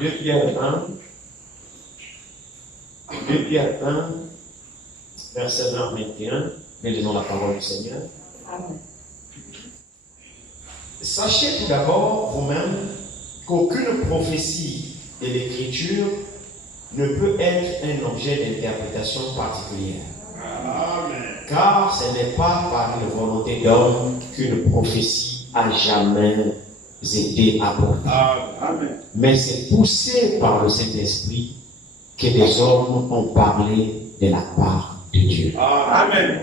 2 Pierre 1, 2 Pierre 1, verset 20 à 21, nous lisons la parole du Seigneur. Amen. Sachez tout d'abord vous-même qu'aucune prophétie de l'Écriture ne peut être un objet d'interprétation particulière. Amen. Car ce n'est pas par une volonté d'homme qu'une prophétie a jamais été apportée. Amen. Mais c'est poussé par le Saint-Esprit que des hommes ont parlé de la part de Dieu. Amen.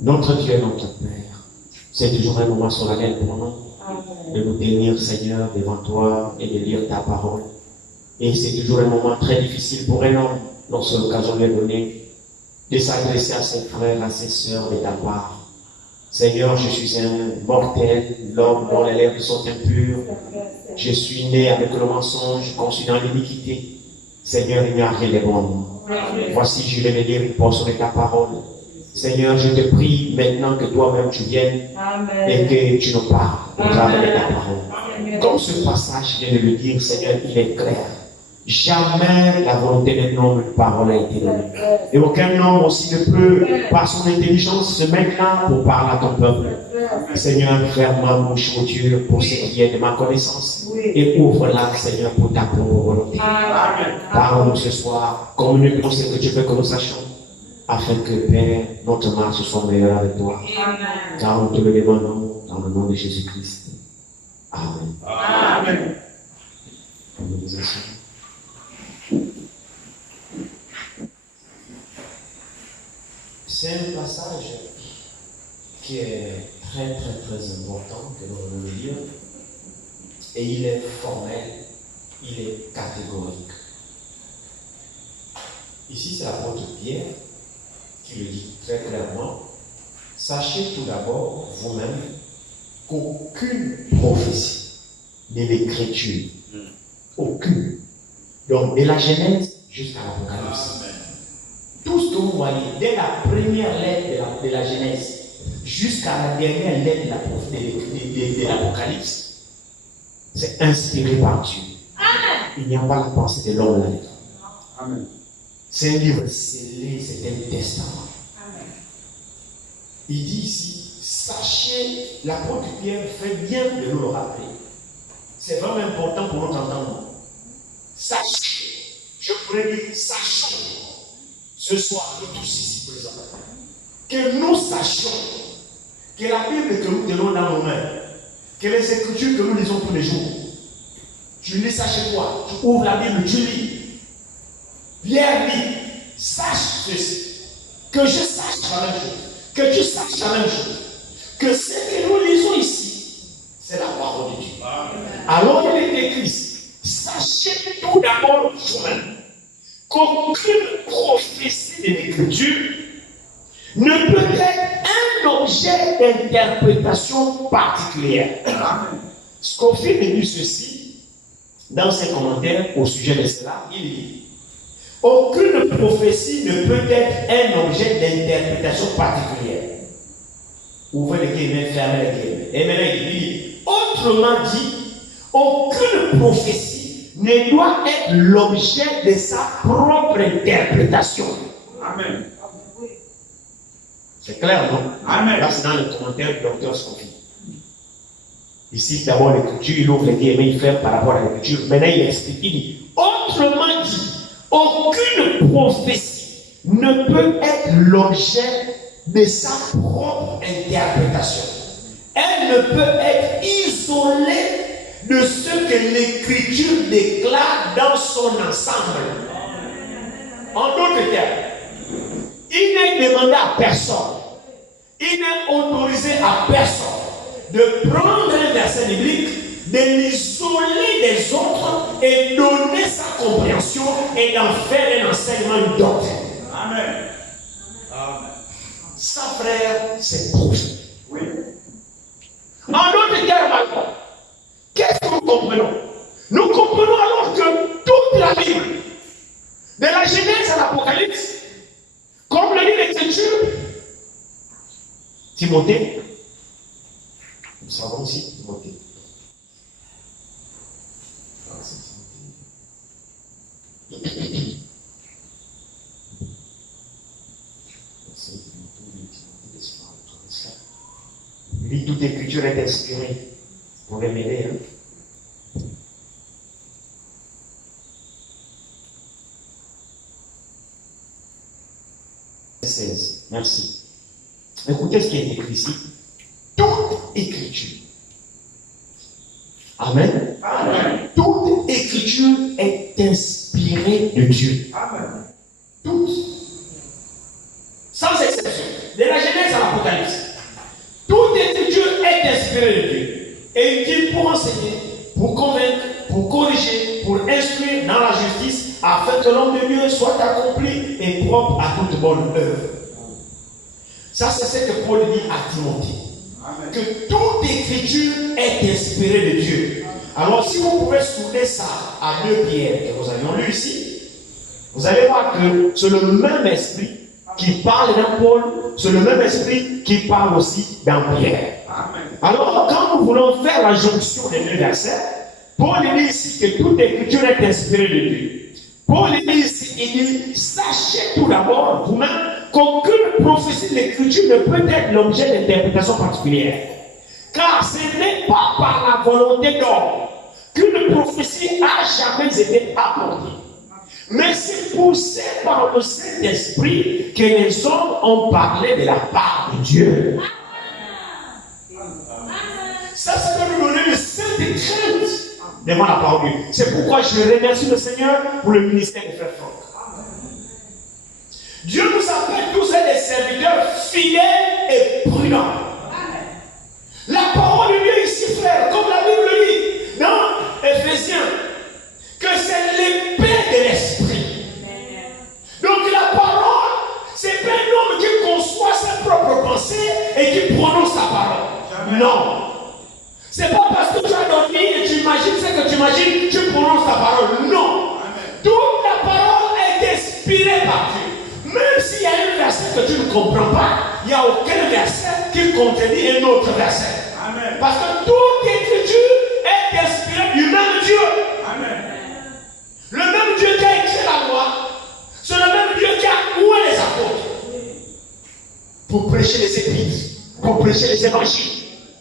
Notre Dieu, notre Père, c'est toujours un moment solennel pour nous de nous tenir, Seigneur, devant toi et de lire ta parole. Et c'est toujours un moment très difficile pour un homme, lorsque l'occasion lui est donnée, de s'adresser à ses frères, à ses sœurs de ta part. Seigneur, je suis un mortel, l'homme dont les lèvres sont impures. Je suis né avec le mensonge, conçu dans l'iniquité. Seigneur, il n'y a rien de bon. Voici, je vais me lire une portion de ta parole. Seigneur, je te prie maintenant que toi-même tu viennes et que tu nous parles au travers de ta parole. Comme ce passage vient de le dire, Seigneur, il est clair. Jamais la volonté d'un homme, une parole a été donnée. Et aucun homme aussi ne peut, par son intelligence, se mettre là pour parler à ton peuple. Seigneur, ferme ma bouche, ô Dieu, pour ce qui est de ma connaissance. Et ouvre-la, Seigneur, pour ta propre volonté. Parle-nous ce soir, communique-nous ce que tu veux que nous sachions, afin que, Père, notre marche soit meilleure avec toi. Car nous te le demandons dans le nom de Jésus-Christ. Amen. Amen. C'est un passage qui est très important que nous allons lire. Et il est formel, il est catégorique. Ici, c'est l'apôtre Pierre qui le dit très clairement. Sachez tout d'abord vous-même qu'aucune prophétie de l'Écriture, aucune, donc de la Genèse jusqu'à l'Apocalypse, tout ce que vous voyez, dès la première lettre de la Genèse jusqu'à la dernière lettre de l'Apocalypse, c'est inspiré par Dieu. Il n'y a pas la pensée de l'homme là-dedans. Amen. C'est un livre scellé, c'est un testament. Il dit ici, sachez, l'apôtre Pierre fait bien de nous le rappeler. C'est vraiment important pour notre entendement. Sachez, je pourrais dire, sachons, ce soir, nous tous ici présents, que nous sachions que la Bible que nous tenons dans nos mains, que les Écritures que nous lisons tous les jours, tu lis ça chez toi, tu ouvres la Bible, tu lis. Pierre dit, sache ceci, que je sache la même chose, que tu saches la même chose, que ce que nous lisons ici, c'est la parole de Dieu. Alors il est écrit, sachez tout d'abord vous-même qu'aucune prophétie de l'Écriture ne peut être un objet d'interprétation particulière. Scofield dit ceci dans ses commentaires au sujet de cela. Il dit, aucune prophétie ne peut être un objet d'interprétation particulière. Ouvrez les guillemets, fermez les guillemets. Et maintenant il dit, autrement dit, aucune prophétie ne doit être l'objet de sa propre interprétation. Amen. C'est clair, non? Amen. Là, c'est dans le commentaire du docteur Scofield. Ici, d'abord, l'écriture, il ouvre les guillemets, il ferme par rapport à l'écriture. Maintenant, il explique, il dit, autrement dit, aucune prophétie ne peut être l'objet de sa propre interprétation. Elle ne peut être isolée de ce que l'écriture déclare dans son ensemble. En d'autres termes, il n'est demandé à personne, il n'est autorisé à personne de prendre un verset biblique, de l'isoler des autres et donner sa compréhension et d'en faire un enseignement, une doctrine. Amen. Amen. Ça, frère, c'est profond. Oui. En d'autres termes, alors, qu'est-ce que nous comprenons? Nous comprenons alors que toute la Bible, de la Genèse à l'Apocalypse, comme le dit l'Écriture, Timothée, nous savons aussi Timothée. dit toute écriture est inspirée. Vous pouvez m'aider, hein? Merci. Écoutez ce qui est écrit ici. Toute écriture. Amen. Amen. Toute écriture est inspirée de Dieu. Amen. Toute. Sans exception. De la Genèse à l'Apocalypse. Toute écriture est inspirée de Dieu. Et utile pour enseigner, pour convaincre, pour corriger, pour instruire dans la justice, afin que l'homme de Dieu soit accompli et propre à toute bonne œuvre. Ça, c'est ce que Paul dit à Timothée. Amen. Que toute écriture est inspirée de Dieu. Alors, si vous pouvez souder ça à 2 Pierre, que nous avions lu ici, vous allez voir que c'est le même esprit qui parle dans Paul, c'est le même esprit qui parle aussi dans Pierre. Amen. Alors, quand nous voulons faire la jonction des 2 versets, Paul dit ici que toute écriture est inspirée de Dieu. Paul dit ici, il dit, sachez tout d'abord vous-même qu'aucune prophétie de l'écriture ne peut être l'objet d'interprétation particulière. Car ce n'est pas par la volonté d'homme qu'une prophétie a jamais été apportée. Mais c'est poussé par le Saint-Esprit que les hommes ont parlé de la part de Dieu. Ça, c'est de nous donner le sainte crainte devant la parole de Dieu. C'est pourquoi je remercie le Seigneur pour le ministère de Frère Franck. Dieu nous appelle tous des serviteurs fidèles et prudents. La parole de Dieu ici, frère, comme la Bible dit dans Éphésiens, que c'est l'épée de l'esprit. Donc la parole, c'est pas un homme qui conçoit ses propres pensées et qui prononce sa parole. Non. C'est pas parce que tu as dormi et tu imagines ce que tu imagines, tu prononces ta parole. Non. Toute la parole est inspirée par Dieu. Même s'il y a un verset que tu ne comprends pas, il n'y a aucun verset qui contredit un autre verset. Amen. Parce que toute écriture est inspirée du même Dieu. Amen. Le même Dieu qui a écrit la loi, c'est le même Dieu qui a oué les apôtres pour prêcher les épîtres, pour prêcher les évangiles.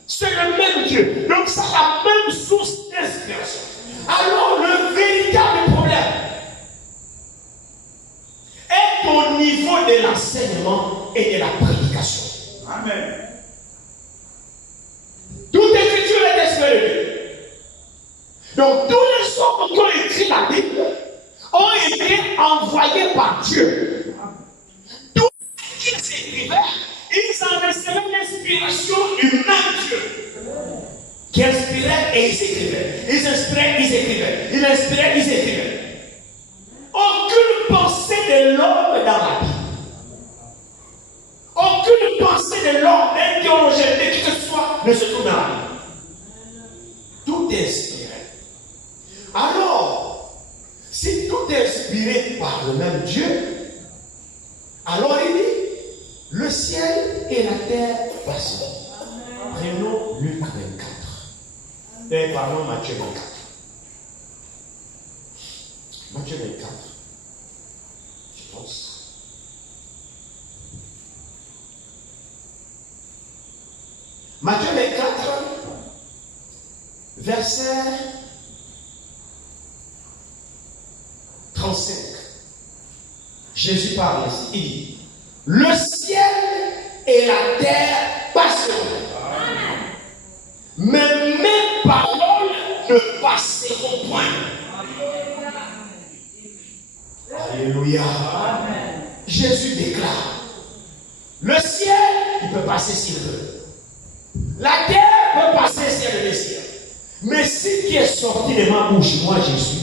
C'est le même Dieu. Donc ça a la même source d'inspiration. Alors le véritable problème est au niveau de l'enseignement et de la prédication. Amen. Toute écriture est inspirée de Dieu. Donc tous les hommes qui ont écrit la Bible ont été envoyés par Dieu. Tous ceux qui s'écrivaient, ils en recevaient l'inspiration du même Dieu. Qui inspirait et ils écrivaient. Ils inspiraient, ils écrivaient. Ils inspiraient, ils écrivaient. Aucune pensée de l'homme dans la Bible. Aucune pensée de l'homme, d'un théologien, de qui que ce soit, ne se trouve dans la Bible. Tout est inspiré. Alors, si tout est inspiré par le même Dieu, alors il dit, le ciel et la terre passeront. Prenons Luc 24. Pardon, Matthieu 24. Matthieu 24. Je pense. Matthieu 24, verset 35. Jésus parle ici. Il dit, le ciel et la terre passeront. Mais mes paroles ne passeront point. Alléluia. Amen. Jésus déclare, le ciel, il peut passer s'il veut. La terre peut passer si elle le désire. Mais ce qui est sorti de ma bouche, moi Jésus,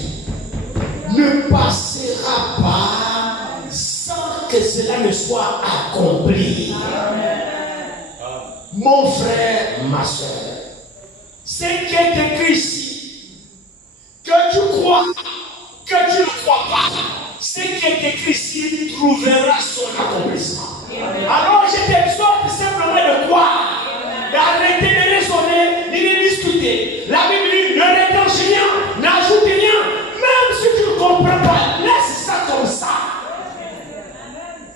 ne passera pas sans que cela ne soit accompli. Amen. Mon frère, ma soeur, ce qui est écrit ici, que tu crois, que tu ne crois pas, ce qui est écrit ici trouvera son accomplissement. Alors je t'exhorte simplement de croire, d'arrêter de raisonner, ni de discuter. La Bible dit, ne retranche rien, n'ajoute rien, même si tu ne comprends pas, laisse ça comme ça.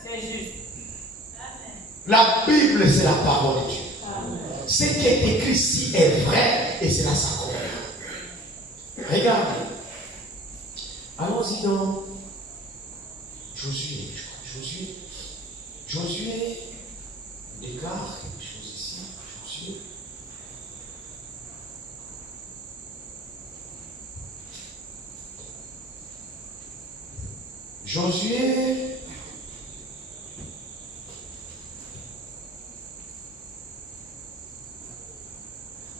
C'est juste. La Bible, c'est la parole de Dieu. ce qui est écrit ici est vrai et cela s'accomplit. Regardez. Allons-y dans Josué, je crois. Josué déclare quelque chose ici. Josué.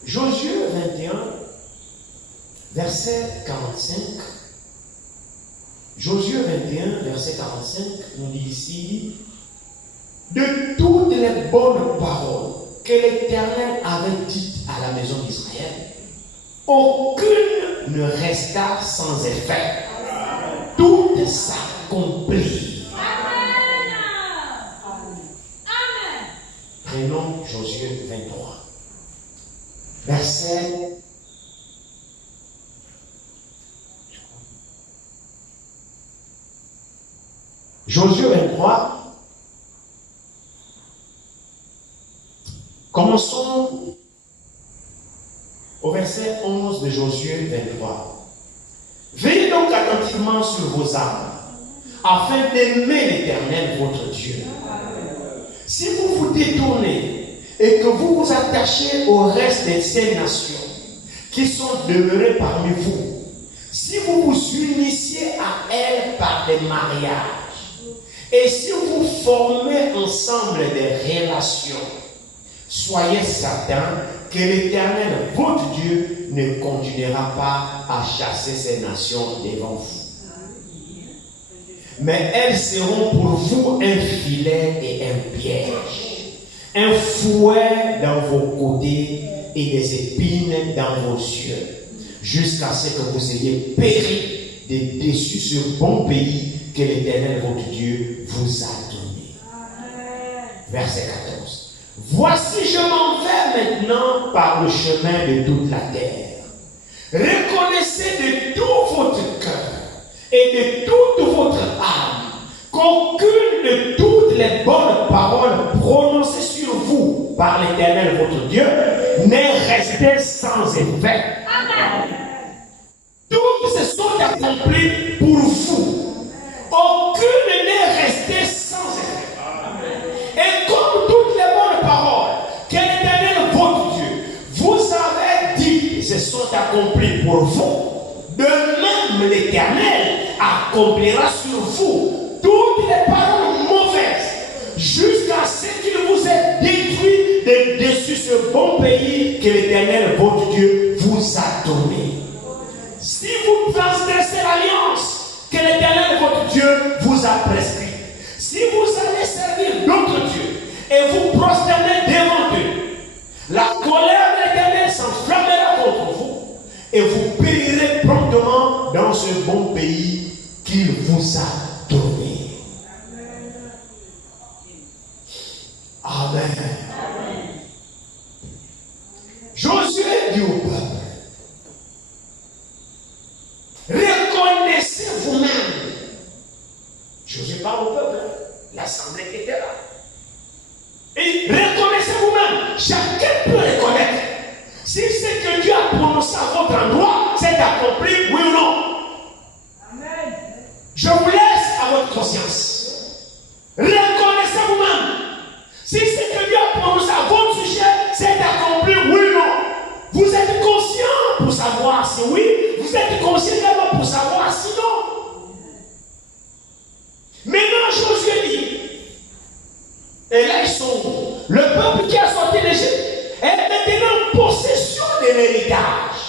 Josué 21, verset 45. Josué 21, verset 45, nous dit ici, de toutes les bonnes paroles que l'Éternel avait dites à la maison d'Israël, aucune ne resta sans effet. Tout s'accomplit. Prenons Josué 23. Verset Josué 23. Commençons au verset 11 de Josué 23. Veillez donc attentivement sur vos âmes, afin d'aimer l'Éternel votre Dieu. Si vous vous détournez et que vous vous attachez au reste de ces nations qui sont demeurées parmi vous, si vous vous unissiez à elles par des mariages, et si vous formez ensemble des relations, soyez certains que l'Éternel, votre Dieu, ne continuera pas à chasser ces nations devant vous. Mais elles seront pour vous un filet et un piège, un fouet dans vos côtés et des épines dans vos yeux, jusqu'à ce que vous ayez péri de dessus ce bon pays que l'Éternel, votre Dieu, vous a donné. Verset 14. Voici, je m'en vais maintenant par le chemin de toute la terre. Reconnaissez de tout votre cœur et de toute votre âme qu'aucune de toutes les bonnes paroles prononcées sur vous par l'Éternel votre Dieu n'est restée sans effet. Amen. Toutes se sont accomplies pour vous. Aucune n'est restée sans effet. Amen. Et comme toutes les bonnes paroles que l'Éternel votre Dieu vous avait dit se sont accomplies pour vous, de même l'Éternel accomplira sur vous toutes les paroles mauvaises jusqu'à ce qu'il vous ait détruit de dessus ce bon pays que l'Éternel votre Dieu vous a donné. Si vous transgressez l'alliance que l'Éternel votre Dieu vous a prescrite, si vous allez servir d'autres dieux et vous prosternez devant eux, la colère de l'Éternel s'enflammera contre vous et vous périrez promptement dans ce bon pays qu'il vous a donné. Amen. Amen. Josué dit au peuple, reconnaissez vous-même. Josué parle au peuple, l'assemblée qui était là. Et reconnaissez vous-même. Chacun peut reconnaître si ce que Dieu a prononcé à votre endroit s'est accompli, oui ou non. Amen. Je vous laisse à votre conscience. Reconnaissez vous-même. Si ce que Dieu a prononcé à votre sujet s'est accompli, oui ou non. Vous êtes conscient pour savoir si oui. Vous êtes conscient également pour savoir si non. Maintenant, Josué dit, et là ils sont, le peuple qui a sorti d'Égypte est maintenant en possession de l'héritage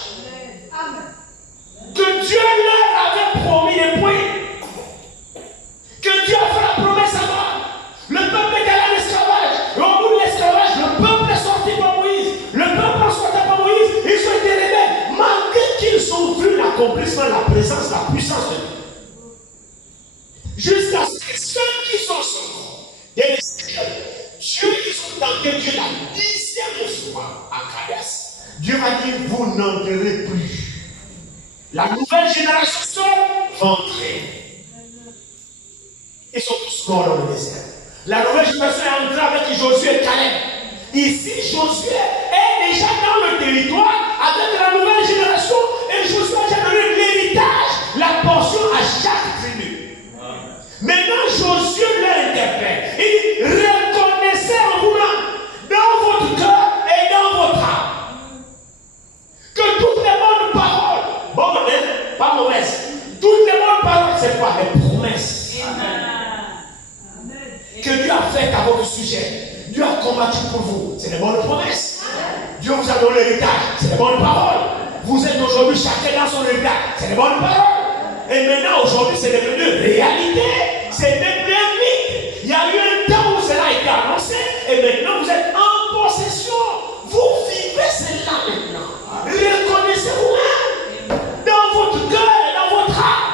que Dieu leur avait promis depuis, que Dieu a fait la promesse à moi. Le peuple est allé à l'esclavage, et au bout de l'esclavage, le peuple est sorti par Moïse. Le peuple en sorti par Moïse, ils ont été rebelles, malgré qu'ils ont vu l'accomplissement, la présence, la puissance de Dieu. Jusqu'à ce que ceux qui sont sortis de l'esclavage, Dieu, ils ont tenté Dieu la 10e fois à Kadesh. Dieu a dit, vous n'entrerez plus. La nouvelle génération va entrer. Ils sont tous morts dans le désert. La nouvelle génération est entrée avec Josué et Caleb. Ici, Josué déjà dans le territoire avec la nouvelle génération et Josué a déjà donné l'héritage, la portion à chaque tribu. Maintenant, Josué leur interpelle. Il dit, reconnaissez en vous-même, dans votre cœur et dans votre âme, que toutes les bonnes paroles, bonnes, pas mauvaises, toutes les bonnes paroles, c'est quoi? Les promesses. Que Dieu a fait à votre sujet. Dieu a combattu pour vous. C'est des bonnes promesses. Dieu vous a donné l'héritage. C'est des bonnes paroles. Vous êtes aujourd'hui chacun dans son héritage. C'est des bonnes paroles. Et maintenant, aujourd'hui, c'est devenu réalité. C'est devenu un mythe. Il y a eu un temps où cela a été annoncé. Et maintenant, vous êtes en possession. Vous vivez cela maintenant. Reconnaissez vous-même dans votre cœur et dans votre âme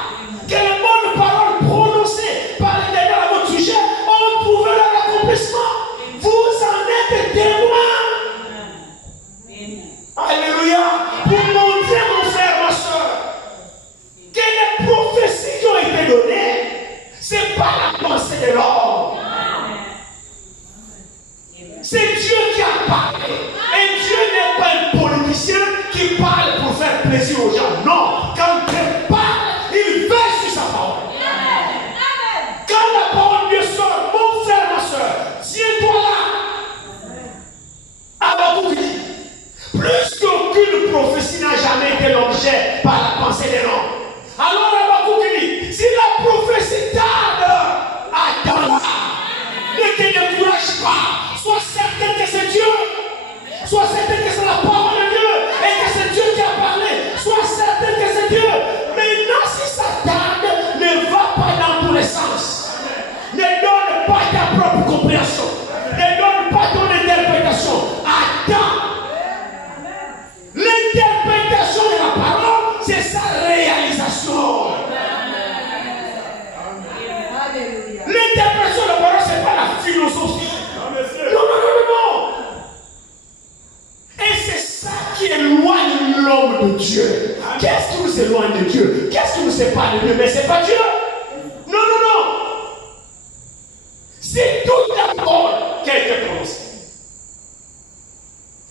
que les bonnes paroles prononcées par l'Éternel à votre sujet ont trouvé leur accomplissement. Vous en êtes témoins. Alléluia. Pour montrer, mon frère, ma soeur, que les prophéties qui ont été données, ce n'est pas la pensée de l'homme. C'est Dieu qui a parlé. Et Dieu n'est pas un politicien qui parle pour faire plaisir aux gens. Non. Quand Dieu parle, il veille sur sa parole. Quand la parole de Dieu sort, mon frère, ma soeur, tiens-toi là. Habakkuk dit, plus qu'aucune prophétie n'a jamais été l'objet par la pensée des hommes. Alors Habakkuk dit, si la prophétie tarde, attends-la. Ne te décourage pas. Sois certain que c'est Dieu. Sois certain que c'est la parole de Dieu. Et que c'est Dieu qui a parlé. Sois certain que c'est Dieu. Maintenant, si ça tarde, ne va pas dans tous les sens. Ne donne pas ta propre compréhension. Ne donne pas ton interprétation. Attends. L'interprétation de la parole, c'est sa réalisation. L'interprétation de la parole, ce n'est pas la philosophie. Non. Et c'est ça qui éloigne l'homme de Dieu. Qu'est-ce qui nous éloigne de Dieu? Qu'est-ce qui nous sépare de Dieu? Mais ce n'est pas Dieu. Non. C'est toute la parole qui a été prononcée.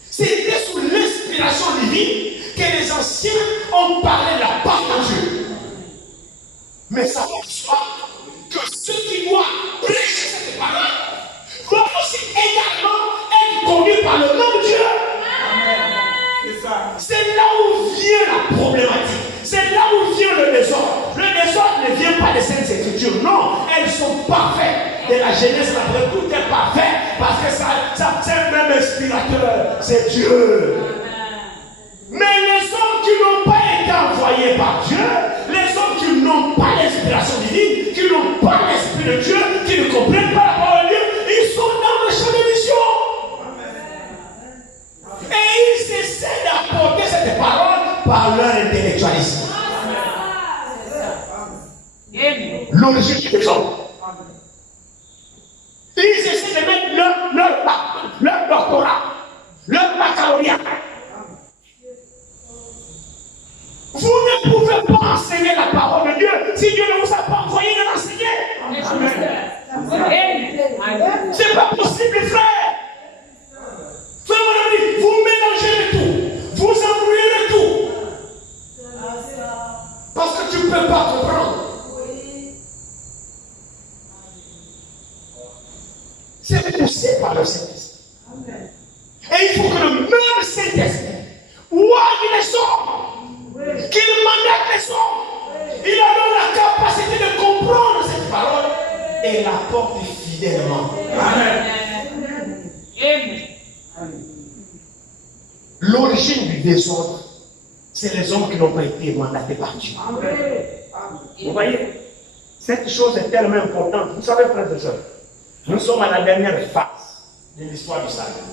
C'était sous l'inspiration divine que les anciens ont parlé de la parole de Dieu. Mais ça va soit que ceux qui doivent prêcher cette parole doivent aussi également être conduits par le même Dieu. C'est là où vient la problématique. C'est là où vient le désordre. Le désordre ne vient pas des Saintes Écritures. Non, elles sont parfaites. De la Genèse, après tout est parfait. Parce que ça c'est même inspirateur. C'est Dieu. Mais les hommes qui n'ont pas été envoyés par Dieu, les hommes qui n'ont pas l'inspiration divine, qui n'ont pas l'esprit de Dieu, qui ne comprennent pas la parole de Dieu, ils sont dans le champ de mission. Et ils essaient d'apporter cette parole par leur intellectualisme. L'origine des hommes. Ils essaient de mettre leur doctorat, leur baccalauréat. Vous ne pouvez pas enseigner la parole de Dieu si Dieu ne vous a pas envoyé de l'enseigner. C'est pas possible, frère. Frère, mon ami, vous mélangez le tout. Vous embrouillez le tout. Parce que tu ne peux pas comprendre. C'est poussé par le Saint-Esprit. Et il faut que le même Saint-Esprit ouvre les hommes, qu'il mandate les hommes. Il leur donne la capacité de comprendre cette parole et la porte fidèlement. Amen. L'origine du désordre, c'est les hommes qui n'ont pas été mandatés par Dieu. Vous voyez, cette chose est tellement importante. Vous savez, frères et sœurs, nous sommes à la dernière phase de l'histoire du salut.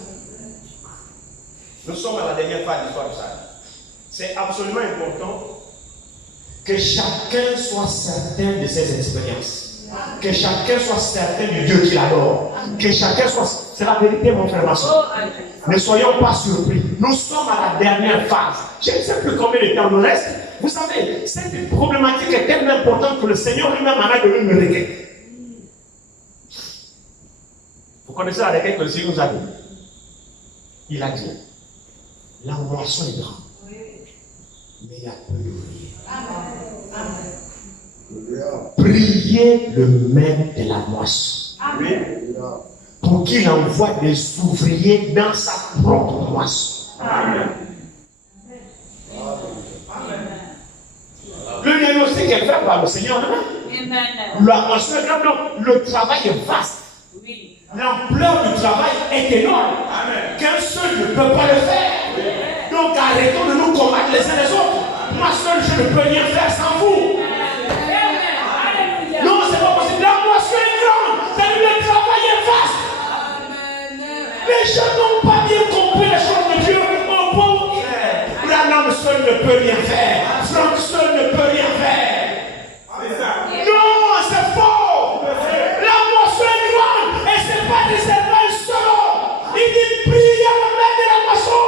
Nous sommes à la dernière phase de l'histoire du salut. C'est absolument important que chacun soit certain de ses expériences. Que chacun soit certain du Dieu qu'il adore. Que chacun soit... C'est la vérité, mon frère, ma soeur. Ne soyons pas surpris. Nous sommes à la dernière phase. Je ne sais plus combien de temps nous reste. Vous savez, cette problématique est tellement importante que le Seigneur lui-même en a donné une requête. Vous connaissez la requête que le Seigneur nous a dit. Il a dit, La moisson est grande. Mais il y a peu d'ouvriers. Priez le maître de la moisson. Pour qu'il envoie des ouvriers dans sa propre moisson. Le diagnostic est fait par le Seigneur. La moisson est grande, donc le travail est vaste. L'ampleur du travail est énorme. Qu'un seul ne peut pas le faire. Donc arrêtons de nous combattre les uns les autres. Moi seul, je ne peux rien faire sans vous. Non, c'est pas possible. La moisson est grande. C'est-à-dire le travail est vaste. Les gens n'ont pas bien compris les choses de Dieu. Au point où Branham seul ne peut rien faire. Franck seul ne peut rien faire. Non, c'est faux. La moisson est grande. Et c'est pas réservé à un seul homme. Il dit priez à la main de la moisson.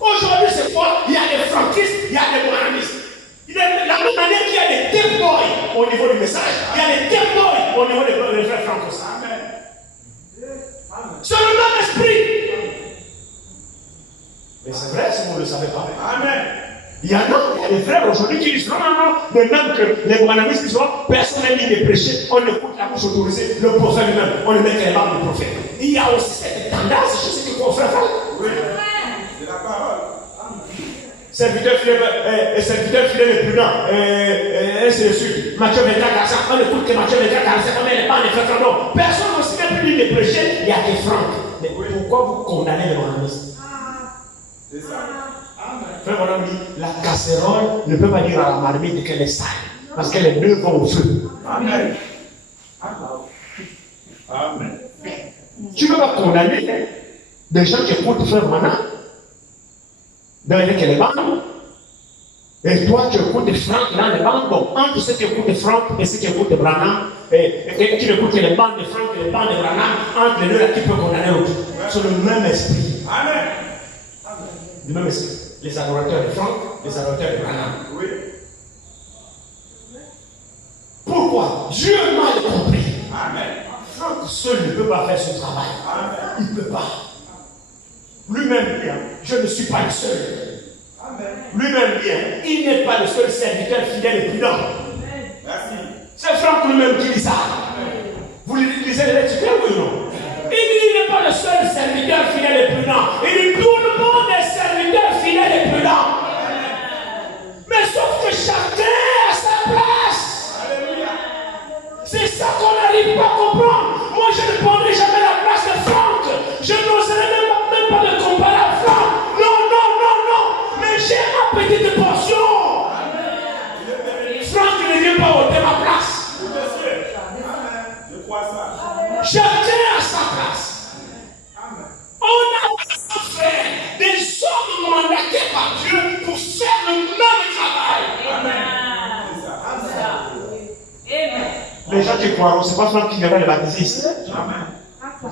Aujourd'hui, c'est quoi? Il y a des franquistes, il y a des moralistes. La même manière qu'il y a des tape boys au niveau du message, il y a des tape boys au niveau des frères francos. C'est le même esprit. Mais c'est vrai si vous ne le savez pas. Amen. Il y a des frères aujourd'hui qui disent non, de même que les moralistes disent personne n'est libre de prêcher, on écoute la bouche autorisée, le prophète lui-même, on ne met que les barres du prophète. Il y a aussi cette tendance chez ceux qui font frère. Oui. C'est la parole. Serviteur fidèle et prudent, ainsi de suite. Matthieu 24, 45, on écoute que Matthieu 24, 45, on met les bancs des frères francos. Personne aussi n'est plus libre de prêcher, il y a des francs. Mais pourquoi vous condamnez les moralistes? C'est ça. Frère, mon ami, la casserole ne peut pas dire à la marmite qu'elle est sale, parce qu'elle est deux vont au feu. Amen. Amen. Tu ne peux pas condamner des gens qui écoutent frère Mana, dans lesquels les banques, et toi tu écoutes Franck dans les banques. Bon, entre ceux qui écoutent Franck et ceux qui écoutent Branham, et tu écoutes les banques de Franck et les banques de Branham, entre les deux là, qui peut condamner l'autre. C'est le même esprit. Amen. Le même esprit. Les adorateurs de Franck, les adorateurs de Branham. Oui. Pourquoi? Dieu m'a compris. Amen. Franck seul ne peut pas faire ce travail. Amen. Il ne peut pas. Lui-même bien, je ne suis pas le seul. Amen. Lui-même bien, il n'est pas le seul serviteur fidèle et prudent. Merci. C'est Franck lui-même qui dit ça. Amen. Vous lisez les lettres, oui ou non? Il dit il n'est pas le seul serviteur fidèle et prudent. Il dit tout le monde est serviteur fidèle et prudent. Mais sauf que chacun a sa place. Alléluia. C'est ça qu'on n'arrive pas à comprendre. Moi, je ne prendrai jamais la place de Franck. Je n'oserais même pas le comparer à Franck. Non. Mais j'ai ma petite portion. Franck ne vient pas ôter ma place. Je crois ça. Chacun a sa place. On a fait des hommes mandatés par Dieu pour faire le même travail. Amen. Les gens qui croiront, c'est pas Franck qui viendra les baptiser.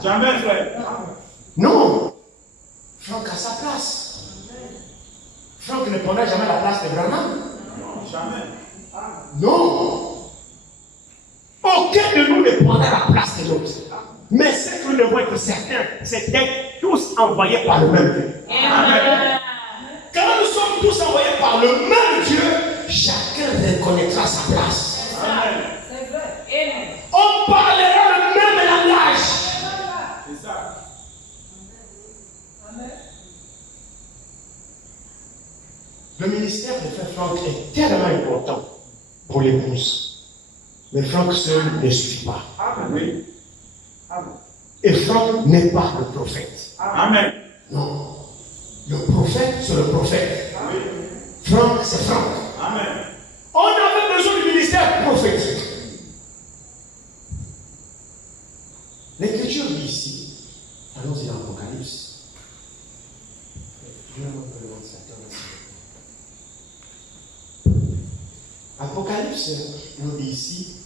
Jamais, frère. Non. Franck a sa place. Franck ne prendra jamais la place de Branham. Non, jamais. Non. Aucun de nous ne prendra la place de l'autre. Mais ce que nous devons être certains, c'est d'être tous envoyés par le même Dieu. Amen. Quand nous sommes tous envoyés par le même Dieu, chacun reconnaîtra sa place. Amen. C'est vrai. On parlera le même langage. C'est ça. Amen. Le ministère de Frère Franck est tellement important pour l'épouse. Mais Franck seul ne suffit pas. Amen. Amen. Et Franck n'est pas le prophète. Amen. Non. Le prophète, c'est le prophète. Amen. Franck, c'est Franck. Amen. On avait besoin du ministère prophétique. L'écriture dit ici, allons-y dans l'Apocalypse. Apocalypse nous dit ici,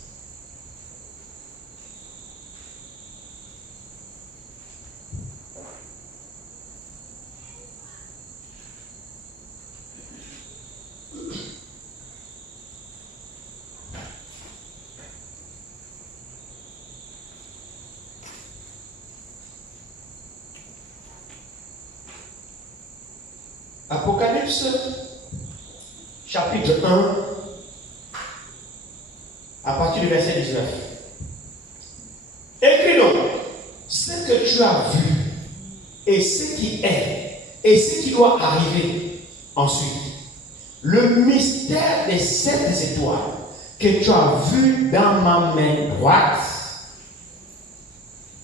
Apocalypse, chapitre 1, à partir du verset 19. Écris donc ce que tu as vu, et ce qui est, et ce qui doit arriver ensuite. Le mystère des 7 étoiles que tu as vu dans ma main droite.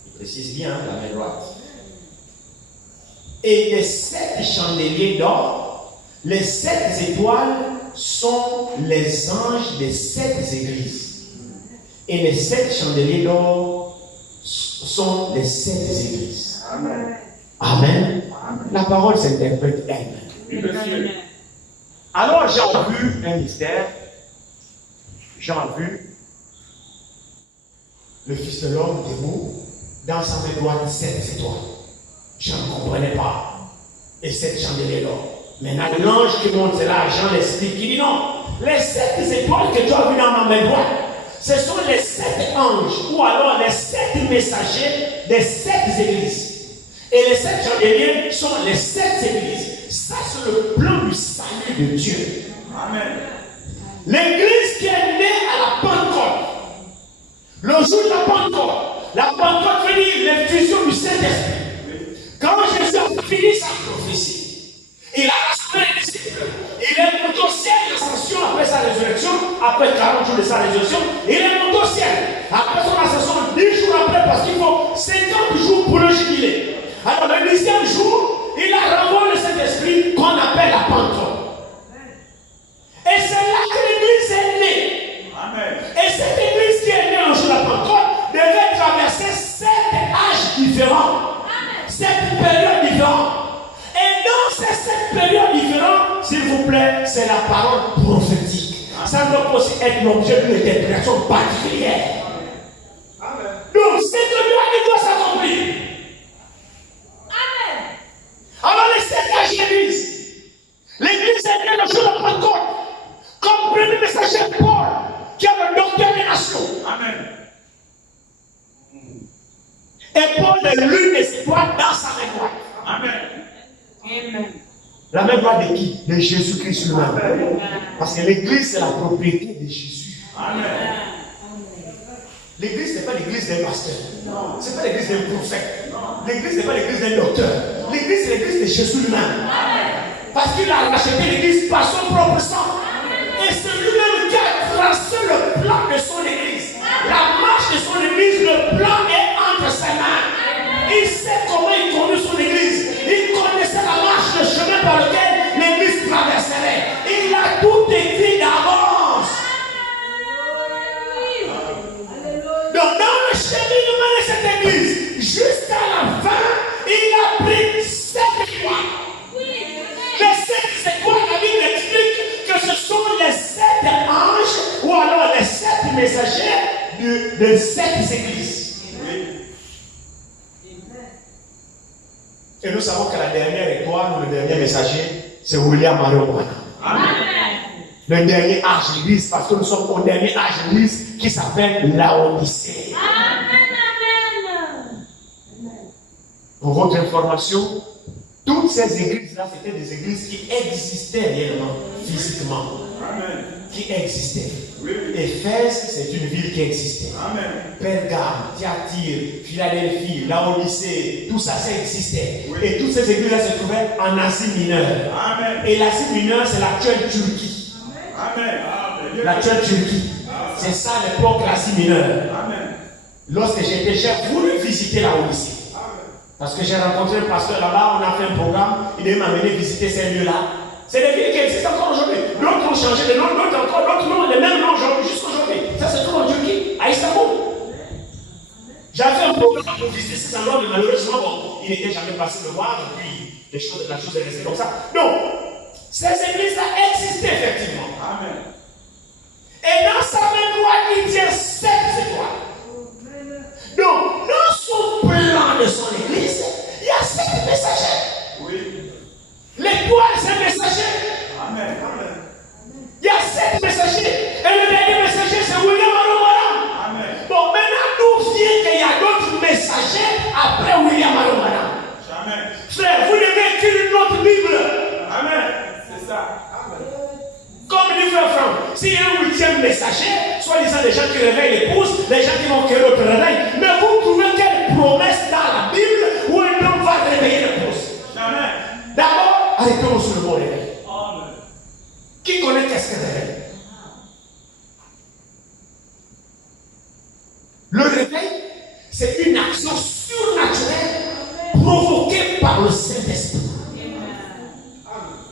Il précise bien la main droite. Et les 7 chandeliers d'or, les 7 étoiles sont les anges des 7 églises. Et les 7 chandeliers d'or sont les 7 églises. Amen. Amen. La parole s'interprète elle-même. Amen. Alors j'ai vu un mystère. J'ai vu le Fils de l'homme debout dans sa main droite 7 étoiles. Je ne comprenais pas. Et 7 chandeliers d'or. Maintenant, l'ange qui monte, c'est là, Jean l'explique. Il dit non, les 7 étoiles que tu as vues dans ma main droite, ce sont les 7 anges, ou alors les 7 messagers des 7 églises. Et les 7 chandeliers sont les 7 églises. Ça, c'est le plan du salut de Dieu. Amen. L'église qui est née à la Pentecôte, le jour de la Pentecôte veut dire l'infusion du Saint-Esprit. Quand Jésus a fini sa prophétie, il a rassemblé les disciples, il est monté au ciel d'ascension après sa résurrection, après 40 jours de sa résurrection, il est monté au ciel. Après son ascension, 10 jours après, parce qu'il faut 50 jours pour le jubilé. Alors le 10e jour, il a renvoyé le Saint-Esprit qu'on appelle la Pentecôte. Et c'est là que l'église est née. Amen. Et cette église qui est née en jour de la Pentecôte devait traverser 7 âges différents, 7 périodes différentes. Et dans ces 7 périodes différentes, s'il vous plaît, c'est la parole prophétique. Ça doit aussi être l'objet d'une interprétation particulière. Amen. Donc, ce que Dieu a dit doit s'accomplir. Amen. Alors, les 7 âges de l'église. L'église est née le jour de la Pentecôte. Comme premier messager Paul, qui est le docteur des nations. Amen. Et Paul est l'une des étoiles dans sa main droite. Amen. Amen. La main droite de qui? De Jésus-Christ lui-même. Parce que l'église, c'est la propriété de Jésus. Amen. L'église n'est pas l'église d'un pasteur. Ce n'est pas l'église d'un prophète. L'église n'est pas l'église d'un docteur. L'église, c'est l'église de Jésus lui-même. Parce qu'il a racheté l'église par son propre sang. Et c'est lui-même qui a tracé le plan de son église. La marche de son église, le plan est entre ses mains. Il sait comment il conduit son église. Il connaissait la marche, le chemin par lequel l'église traverserait. Il a tout écrit d'avance. Donc dans le cheminement de cette église, jusqu'à la fin, il a pris 7 étoiles. Les 7 étoiles, la Bible explique que ce sont les 7 anges ou alors les 7 messagers de 7 églises. Oui. Et nous savons que la dernière étoile ou le dernier messager, c'est William Marion Branham. Amen. Le dernier âge de l'église, parce que nous sommes au dernier âge de l'église qui s'appelle Laodicée. Pour votre information, toutes ces églises-là, c'était des églises qui existaient réellement, physiquement. Amen. Qui existaient. Oui. Éphèse, c'est une ville qui existait. Amen. Pergame, Thyatire, Philadelphie, Laodicée, tout ça, ça existait. Oui. Et toutes ces églises-là se trouvaient en Asie mineure. Amen. Et l'Asie mineure, c'est l'actuelle Turquie. Amen. L'actuelle Turquie. C'est ça l'époque l'Asie mineure. Amen. Lorsque j'ai voulu visiter Laodicée. Parce que j'ai rencontré un pasteur là-bas, on a fait un programme, il devait m'amener visiter ces lieux-là. C'est des villes qui existent encore aujourd'hui. D'autres ont changé de nom, d'autres encore, d'autres noms, les mêmes noms aujourd'hui, jusqu'aujourd'hui. Ça se trouve en Turquie, à Istanbul. J'avais un programme pour visiter ces endroits, mais malheureusement, bon, il n'était jamais passé le voir, et puis la chose est restée comme ça. Donc, ces églises-là existaient effectivement. Amen. Et dans sa main droite, il tient 7 étoiles. Donc, dans son plan de son église, il y a 7 messagers. Oui. L'étoile, c'est un messager. Amen. Amen. Il y a 7 messagers. Et le dernier messager, c'est William Branham. Amen. Bon, maintenant, d'où vient qu'il y a d'autres messagers après William Branham? Jamais. Frère, vous devez écrire une autre Bible. Amen. C'est ça. Amen. Comme dit frère Franck, s'il y a un 8e messager, soi-disant les gens qui réveillent l'épouse, les gens qui vont créer l'autre réveil, mais vous trouvez quelle promesse dans la Bible où un homme va réveiller l'épouse? Jamais. D'abord, arrêtons sur le mot réveil. Amen. Qui connaît qu'est-ce qu'un réveil? Le réveil, c'est une action surnaturelle provoquée par le Saint-Esprit.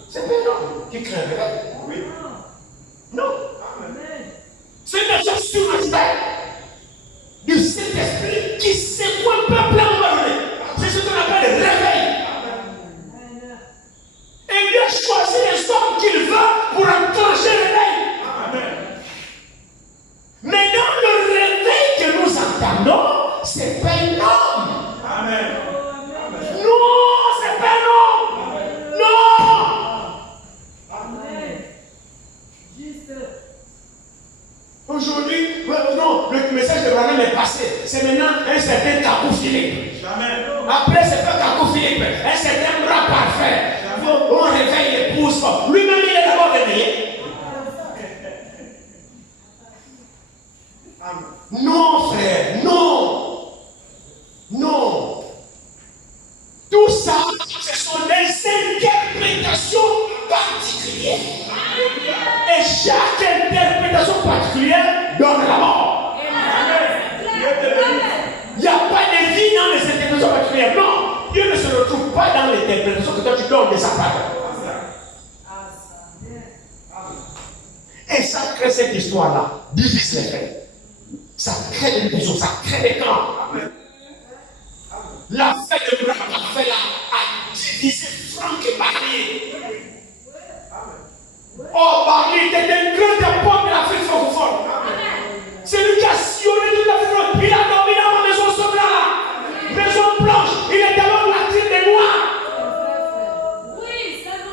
C'est pas un homme qui crée un réveil. Oui. Non. C'est une action surnaturelle du Saint-Esprit qui secoue un peuple à un moment donné. C'est ce qu'on appelle le réveil. Et Dieu choisit les hommes qu'il veut pour enclencher le réveil. Amen. Mais dans le réveil que nous entendons, c'est pas un homme. Amen. Non, c'est pas un homme. Non. Aujourd'hui, non, le message de Branham est passé. C'est maintenant un certain Kakou Philippe. Jamais. Après, c'est pas Kakou Philippe. Un certain bras parfait. On réveille l'épouse. Lui-même, il est d'abord réveillé. Non, frère, non. Non. Tout ça, ce sont des interprétations particulières. Et chaque interprétation particulière donne la mort. Il n'y a pas de vie dans les interprétations particulières. Non, Dieu ne se retrouve pas dans l'interprétation que toi tu donnes de sa parole. Et ça crée cette histoire-là. Divise les faits. Ça crée des divisions, ça crée des camps. La fête de Abraham a fait là, a divisé Franck et Barnier. Oh, Barnier était un grand apôtre de l'Afrique francophone. C'est lui qui a sillonné toute l'Afrique francophone. Il a dormi dans ma maison sombre, maison blanche. Il est alors la tribu des Noirs.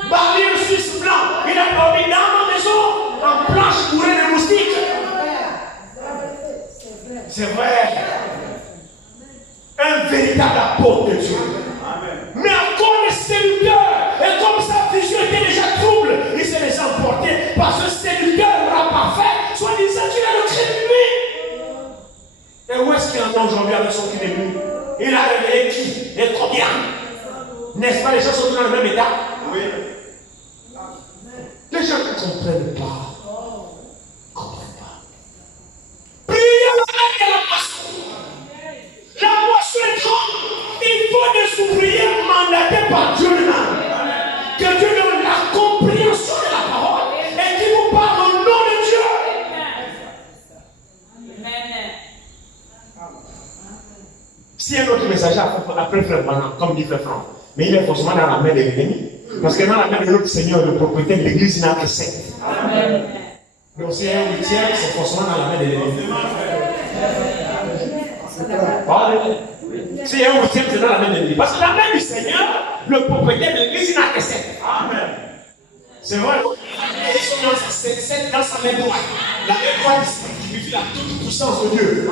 Barnier, le Suisse blanc, il a dormi dans ma maison en planche bourrée de moustiques. C'est vrai. Un véritable apôtre de Dieu. Amen. Mais encore le séducteur, et comme sa vision était déjà trouble, il s'est laissé emporter par ce séducteur bras parfait, soi-disant qu'il a le cri de nuit. Et où est-ce qu'il en est aujourd'hui avec son cri de nuit? Il a réveillé qui? Et combien? N'est-ce pas, les gens sont tous dans le même état? Oui. Les gens ne comprennent pas. Priez avec la passion. La moisson est grande. Il faut des ouvriers mandatés par Dieu lui-même. Que Dieu donne la compréhension de la parole et qui vous parle au nom de Dieu. Si un autre messager après Frère Branham, comme dit Frère Franck, mais il est forcément dans la main de l'ennemi. Parce que dans la main de notre Seigneur, le propriétaire de l'église n'a que 7. Donc si un 8e, c'est forcément dans la main de l'ennemi. Si un 8e, c'est dans la main de l'ennemi. Parce que la main du Seigneur, le propriétaire de l'église, il n'a que 7. Amen. C'est vrai. Ils sont dans sa main droite. La main droite signifie la toute puissance de Dieu.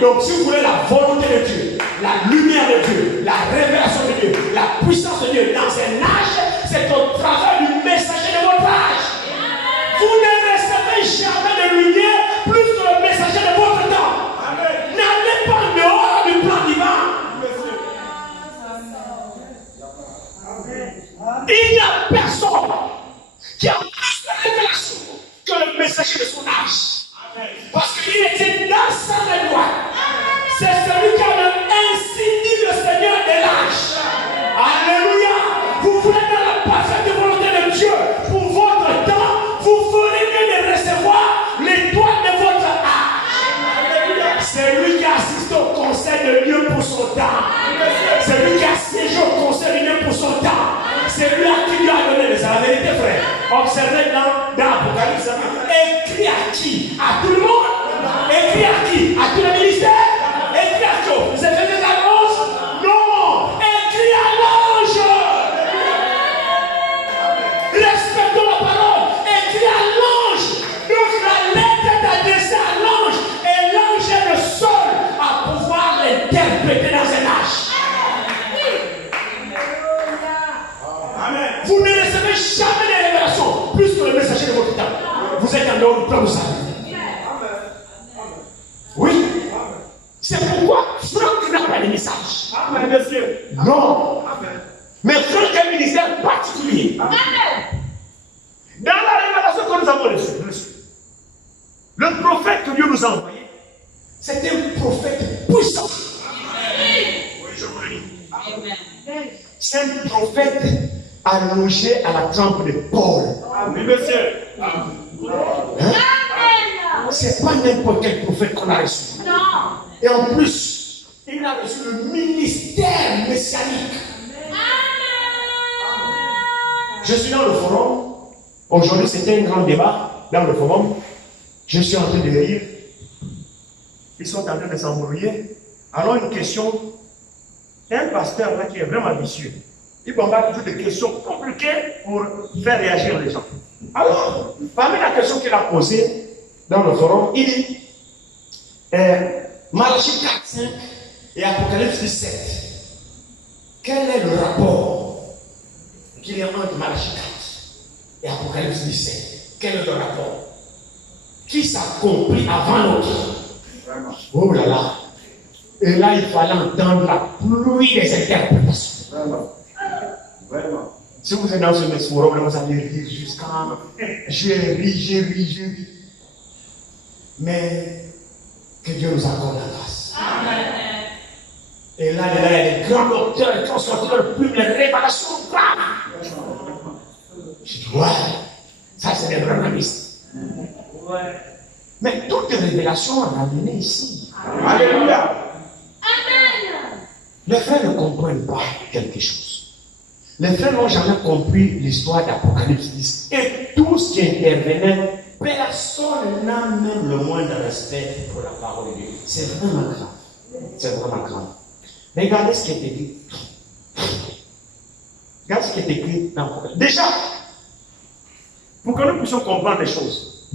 Donc si vous voulez la volonté de Dieu, la lumière de Dieu, la révélation de Dieu, la puissance de Dieu dans un âge, c'est au travers du messager de votre âge. Vous ne recevez jamais de lumière plus que le messager de votre temps. N'allez pas en dehors du plan divin. Il n'y a personne qui a plus de révélation que le messager de son âge. Parce qu'il était dans sa main droite. C'est celui qui a ainsi dit le Seigneur de l'âge. Alléluia. Vous voulez dans la parfaite volonté de Dieu pour votre temps, vous ferez mieux de recevoir l'étoile de votre âge. C'est lui qui assiste au conseil de Dieu pour son temps. C'est lui qui a siégé au conseil de Dieu pour son temps. C'est lui à qui Dieu a donné. Mais c'est la vérité, frère. Observez dans l'Apocalypse. Écrit à qui? À tout le monde. Écrit à qui? À tous les ministères. Écrit à qui? Vous avez fait des annonces? Non. Écrit à l'ange. Respectons la parole. Écrit à l'ange. Donc la lettre est adressée à l'ange. Et l'ange est le seul à pouvoir l'interpréter dans un âge. Amen. Vous ne recevez jamais dehors, il peut nous arriver. Oui. C'est pourquoi Franck n'a pas de message. Amen, monsieur. Non. Amen. Mais Franck a un ministère particulier. Amen. Dans la révélation que nous avons reçue, le prophète que Dieu nous a envoyé, c'était un prophète puissant. Oui, je vous le dis. Amen. C'est un prophète allongé à la trempe de Paul. Amen, monsieur. Hein? Amen. C'est pas n'importe quel prophète qu'on a reçu. Non. Et en plus, il a reçu le ministère messianique. Je suis dans le forum. Aujourd'hui, c'était un grand débat dans le forum. Je suis en train de lire. Ils sont en train de s'embrouiller. Alors, une question. Un pasteur là qui est vraiment vicieux. Il bombarde toujours des questions compliquées pour faire réagir les gens. Alors, parmi la question qu'il a posée dans le forum, il dit Malachie 4, 5 et Apocalypse 17. Quel est le rapport qu'il y a entre Malachie 4 et Apocalypse 17? Quel est le rapport? Qui s'accomplit avant l'autre? Oh là là! Et là, il fallait entendre la pluie des interprétations. Vraiment. Si vous êtes dans ce forum, vous allez rire jusqu'à. J'ai ri. Mais que Dieu nous accorde la grâce. Amen. Et là, il y a des grands docteurs qui ont sorti leur plume, les révélations. Je dis, ouais, ça c'est des vraisamistes. Ouais. Mais toutes les révélations on a mené ici. Alléluia. Amen. Les frères ne comprennent pas quelque chose. Les frères n'ont jamais compris l'histoire d'Apocalypse 10. Et tous qui intervenaient, personne n'a même le moindre respect pour la parole de Dieu. C'est vraiment grave. C'est vraiment grave. Regardez ce qui est écrit. Regardez ce qui est écrit dans l'Apocalypse. Déjà, pour que nous puissions comprendre les choses,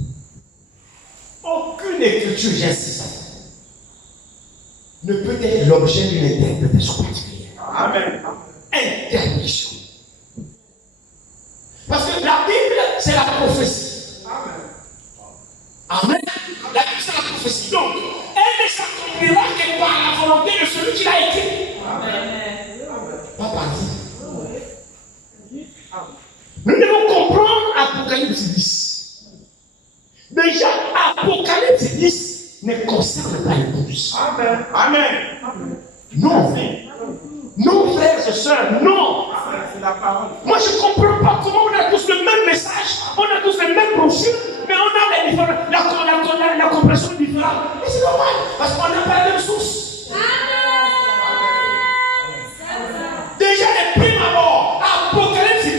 aucune écriture, j'insiste, ne peut être l'objet d'une interprétation particulière. Amen. Interdiction. Parce que la Bible, c'est la prophétie. Amen. La Bible, c'est la prophétie. Donc, elle ne s'accomplira que par la volonté de celui qui l'a écrit. Pas par vous. Nous devons comprendre Apocalypse 10. Déjà, Apocalypse 10 ne concerne pas l'épouse. Amen. Amen. Non. Non, frères et sœurs, non. C'est la parole. Moi, je ne comprends pas comment on a tous le même message, on a tous les mêmes brochures, mais on a les différents, la compréhension différente. Mais c'est normal, parce qu'on n'a pas la même source. Déjà, les primes abord, Apocalypse 10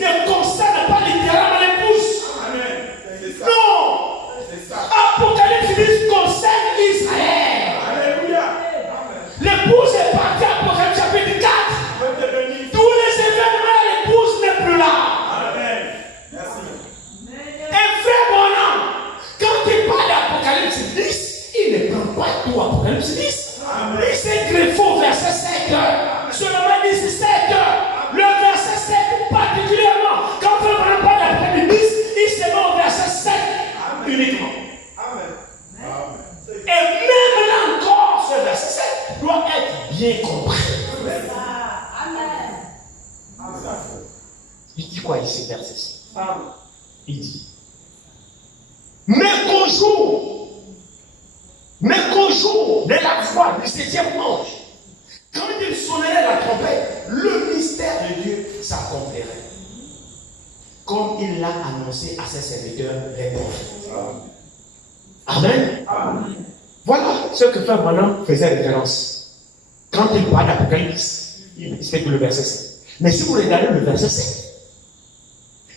ne concerne pas littéralement l'épouse. Amen. C'est ça. Non. C'est ça. Apocalypse 10 concerne Israël. Alléluia. L'épouse est partie à Apocalypse chapitre 4. Dieu te bénisse. Tous les événements, l'épouse n'est plus là. Amen. Merci. Un frère bonhomme, quand il parle d'Apocalypse 10, il ne prend pas tout Apocalypse 10. Amen. Il s'est greffé au verset 7. Seulement 17. Le verset 7 particulièrement. Quand on ne parle d'Apocalypse 10, il se met au verset 7 uniquement. Amen. Et même là encore, ce verset 7 doit être bien compris. Il dit quoi ici, verset 7? Il dit, mais qu'au jour de la voix du 7e ange, quand il sonnerait la trompette, le mystère de Dieu s'accomplirait. Comme il l'a annoncé à ses serviteurs, les prophètes. Amen. Amen. Voilà ce que Frère Branham faisait référence. Quand il parle d'Apocalypse, il fait que le verset 7. Mais si vous regardez le verset 7,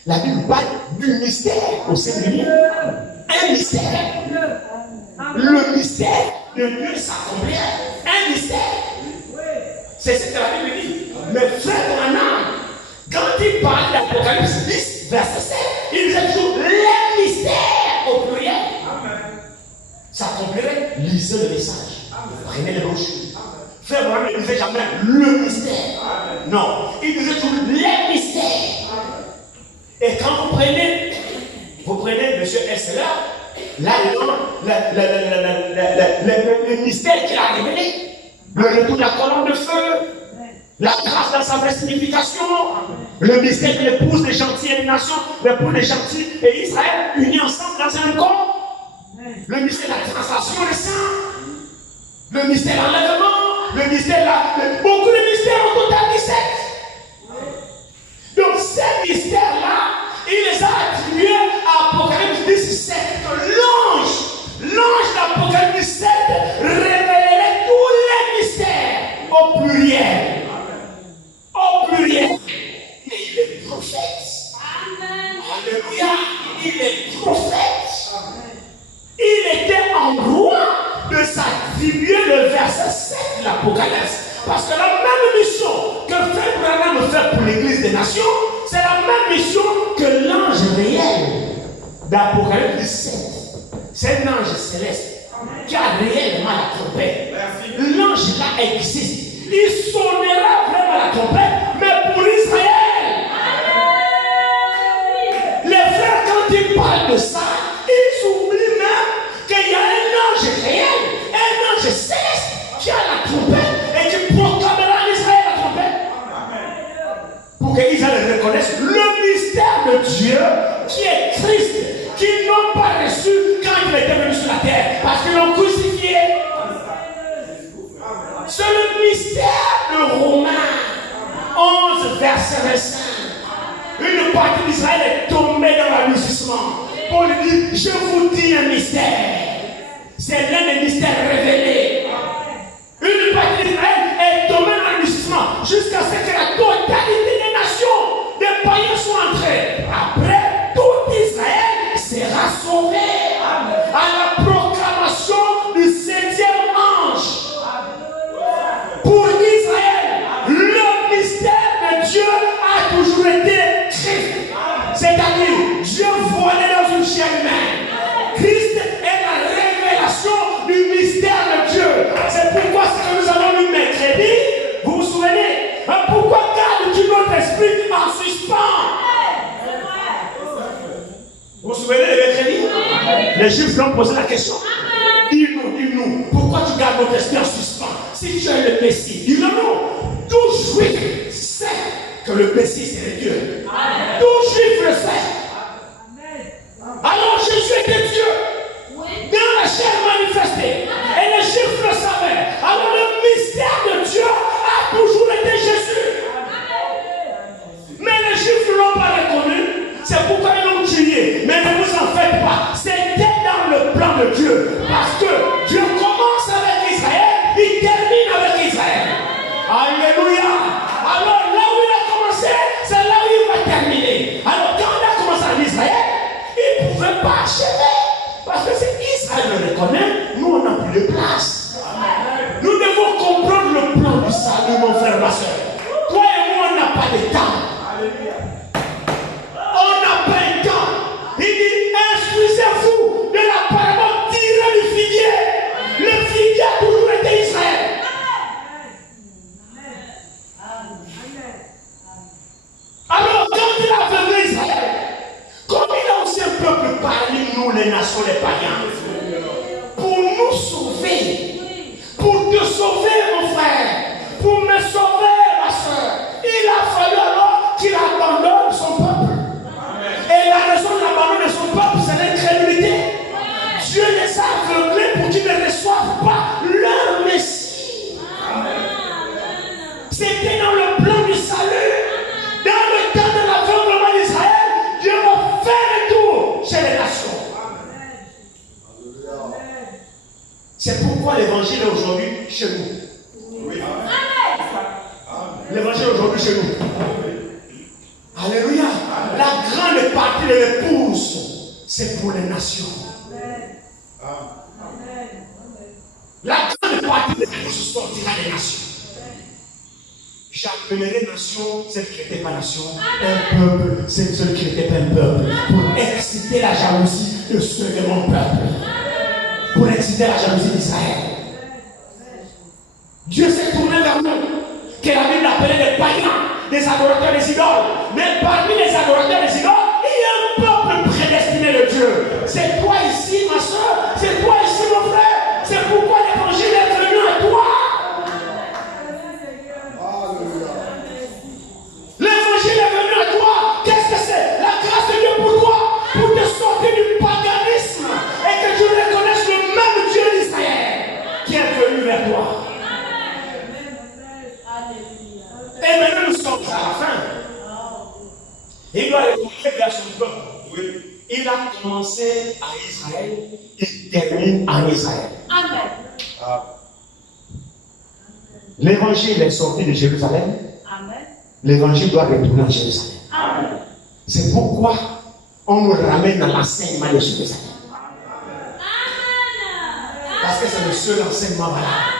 la Bible parle du mystère au singulier. Un mystère. Le mystère de Dieu s'accomplirait. Un mystère. C'est ce que la Bible dit. Mais Frère Branham, quand il parle d'Apocalypse 10, verset 7, il disait toujours les mystères au pluriel. S'accomplirait, lisez le message. Prenez les brochures. Frère Branham ne disait jamais le mystère. Non, il disait toujours les mystères. Et quand vous prenez Vous prenez M. Esseler, là-dedans, le mystère qu'il a révélé, le retour de la colonne de feu, la grâce dans sa vraie signification, le mystère de l'épouse des gentils et des nations, l'épouse des gentils et Israël unis ensemble dans un corps, le mystère de la translation des saints, le mystère de l'enlèvement, le mystère de beaucoup de mystères au total 17. Donc ces mystères-là, il les a attribués à Apocalypse 17, que l'ange d'Apocalypse 17 révélerait tous les mystères au pluriel. Au pluriel. Et il est prophète. Amen. Alléluia. Il est prophète. Il était en droit de s'attribuer le verset 7 de l'Apocalypse. Parce que la même mission que Frère Branham fait pour l'Église des Nations, c'est la même mission que l'ange réel d'Apocalypse 17. C'est un ange céleste qui a réellement la trompette. L'ange là existe. Il sonnera vraiment la trompette, mais pour Israël. Les frères, quand ils parlent de ça, ils oublient même qu'il y a un ange réel, un ange céleste qui a la trompette et qui proclamera en Israël la trompette. Pour qu'Israël reconnaisse le mystère de Dieu qui est Christ, qu'ils n'ont pas reçu quand il était venu sur la terre, parce qu'ils l'ont crucifié. C'est le mystère de Romains 11, verset 25. Une partie d'Israël est tombée dans l'adoucissement. Paul dit, je vous dis un mystère. C'est l'un des mystères révélés. Une partie d'Israël est tombée dans l'adoucissement jusqu'à ce que la totalité des nations, des païens soient entrés. Après, tout Israël sera sauvé à la proclamation du 7e ange. Pour Israël, le mystère de Dieu a toujours été Christ. C'est-à-dire, Dieu voilé dans une chair humaine. Christ est la révélation du mystère de Dieu. C'est pourquoi ce que nous avons lu mercredi, vous vous souvenez, pourquoi garde-tu notre esprit en suspens? Vous vous souvenez de mercredi? Les Juifs ont posé la question. Dis-nous, pourquoi tu gardes notre esprit en suspens? Si tu es le Messie, dis-le non. Tout juif sait que le Messie c'est Dieu. Tout juif le sait. Alors Jésus était Dieu. Dans la chair manifestée. Et les Juifs le savaient. Alors le mystère de Dieu a toujours été Jésus. Mais les Juifs ne l'ont pas reconnu. C'est pourquoi ils l'ont tué. Mais ne vous en faites pas. C'était dans le plan de Dieu. Parce que Dieu commence avec Israël, il termine avec Israël. Alléluia. Alors là où il a commencé, c'est là où il va terminer. Alors quand on a commencé en Israël, il ne pouvait pas achever. Parce que si Israël le reconnaît, nous on n'a plus de place. Nous devons comprendre le plan du salut, mon frère, ma soeur. Toi et moi, on n'a pas de temps. On n'a pas de temps. Il dit, instruisez-vous de la parabole tirée du figuier. Le figuier a toujours été Israël. Alors, quand il a venu Israël, comme il a aussi un peuple parmi nous, les nations, les païens, pour nous sauver, pour te sauver, mon frère, pour me sauver, ma soeur, il a fallu alors qu'il abandonne son peuple. Et la raison de l'abandon de son peuple, c'est l'incrédulité. Dieu les a aveuglés pour qu'ils ne reçoivent pas leur Messie. C'était dans le plan du salut. Dans le temps de l'aveuglement d'Israël, Dieu va faire un tour chez les nations. C'est pourquoi l'évangile est aujourd'hui chez nous. L'évangile est aujourd'hui chez nous. Alléluia. La grande partie de l'épouse, c'est pour les nations. La grande partie de l'épouse sortira des nations. J'appellerai nation celle qui n'était pas nation, un peuple, c'est celle qui n'était pas un peuple, pour exciter la jalousie de ceux de mon peuple, pour exciter la jalousie d'Israël. Dieu s'est tourné vers nous, que la Bible appelait des païens, des adorateurs des idoles. Mais parmi les adorateurs des idoles, il y a un peuple prédestiné de C'est toi ici, ma soeur. C'est toi ici, mon frère. C'est pourquoi l'évangile est venu à toi. L'évangile est venu à toi. Qu'est-ce que c'est? La grâce de Dieu pour toi. Pour te sortir du paganisme. Et que tu reconnaisses le même Dieu d'Israël qui est venu vers toi. Et maintenant nous sommes à la fin. Il doit retourner vers son peuple. Oui. Il a commencé à Israël, il termine en Israël. Amen. L'évangile est sorti de Jérusalem. Amen. L'évangile doit retourner en Jérusalem. Amen. C'est pourquoi on nous ramène dans l'enseignement de Jérusalem. Parce que c'est le seul enseignement valable.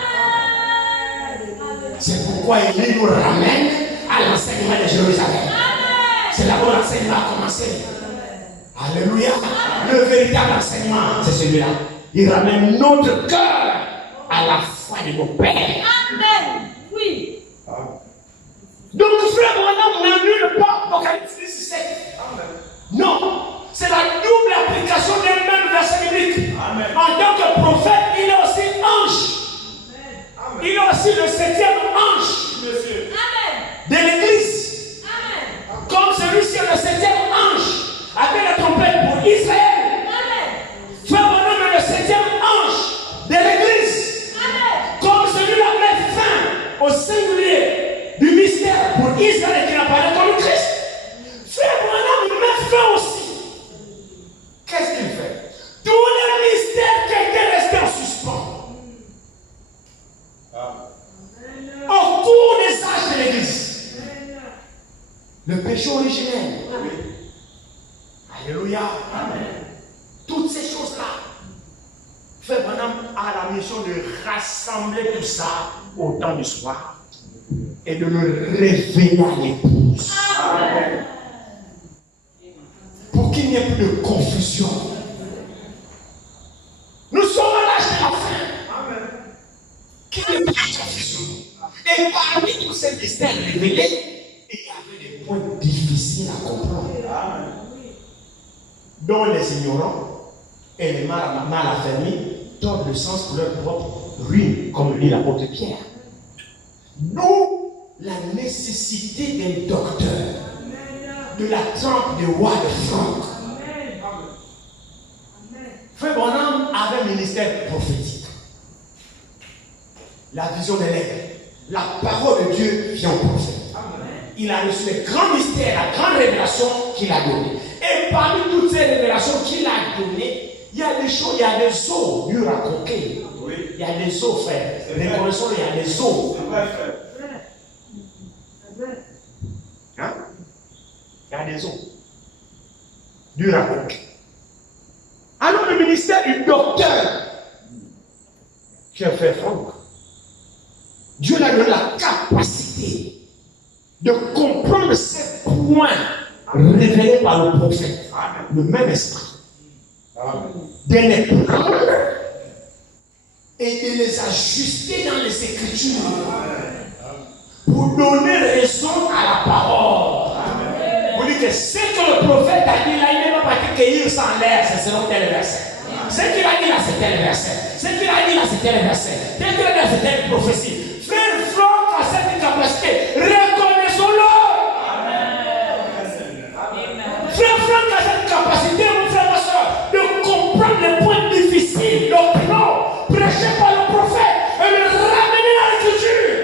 C'est pourquoi il nous ramène à l'enseignement de Jérusalem. C'est là où l'enseignement a commencé. Alléluia. Le véritable enseignement, c'est celui-là. Il ramène notre cœur à la foi de nos pères. Amen. Oui. Donc, frère Branham n'annule pas Apocalypse 17. Non. C'est la double application des mêmes versets bibliques. En tant que prophète, il est aussi ange. Amen. Il est aussi le 7e ange de l'église. Amen. Comme celui-ci est le 7e ange avec la trompette pour Israël. Amen. Frère Branham est le 7e ange de l'église. Amen. Comme celui-là met fin au singulier du mystère pour Israël qui n'apparaît comme Christ. Frère Branham met fin aussi. Qu'est-ce qu'il fait? Tous les mystères qui étaient restés en suspens au cours des âges de l'église. Le péché originel. Alléluia. Amen. Toutes ces choses-là. Frère Branham a la mission de rassembler tout ça au temps du soir et de le révéler à l'épouse. Amen. Pour qu'il n'y ait plus de confusion. Nous sommes à l'âge de la fin. Amen. Qu'il n'y ait plus de confusion. Et parmi tous ces mystères révélés, il y avait des points difficiles à comprendre. Amen. Dont les ignorants et les mal affermis tordent le sens pour leur propre ruine, comme le dit l'apôtre Pierre. D'où la nécessité d'un docteur de la trempe de roi de Franck. Frère Branham avait un ministère prophétique. La vision de l'aigle. La parole de Dieu vient au prophète. Il a reçu les grands mystères, la grande révélation qu'il a donnée. Et parmi toutes ces révélations qu'il a données, il y a des choses, il y a des eaux dures à croquer. Il y a des eaux, frère. Reconnaissons, il y a des eaux. Hein? Il y a des eaux dures à croquer. Alors le ministère du docteur qui a fait Franck, Dieu lui a donné la capacité de comprendre ces points révélés par le prophète. Le même esprit. De les prendre et de les ajuster dans les Écritures pour donner raison à la parole. Pour dire que ce que le prophète a dit là, il n'est pas dit cueillir sans l'air, c'est selon tel verset. Ce qu'il a dit là, c'est tel verset. Ce qu'il a dit là, c'est tel verset. Ce qu'il a dit là, c'est telle prophétie. Frère Franck a cette capacité. Reconnaissons-le. Frère Franck a cette capacité, mon frère, ma soeur, de comprendre les points difficiles, doctrinaux, prêchés par le prophète, et le ramener à l'écriture.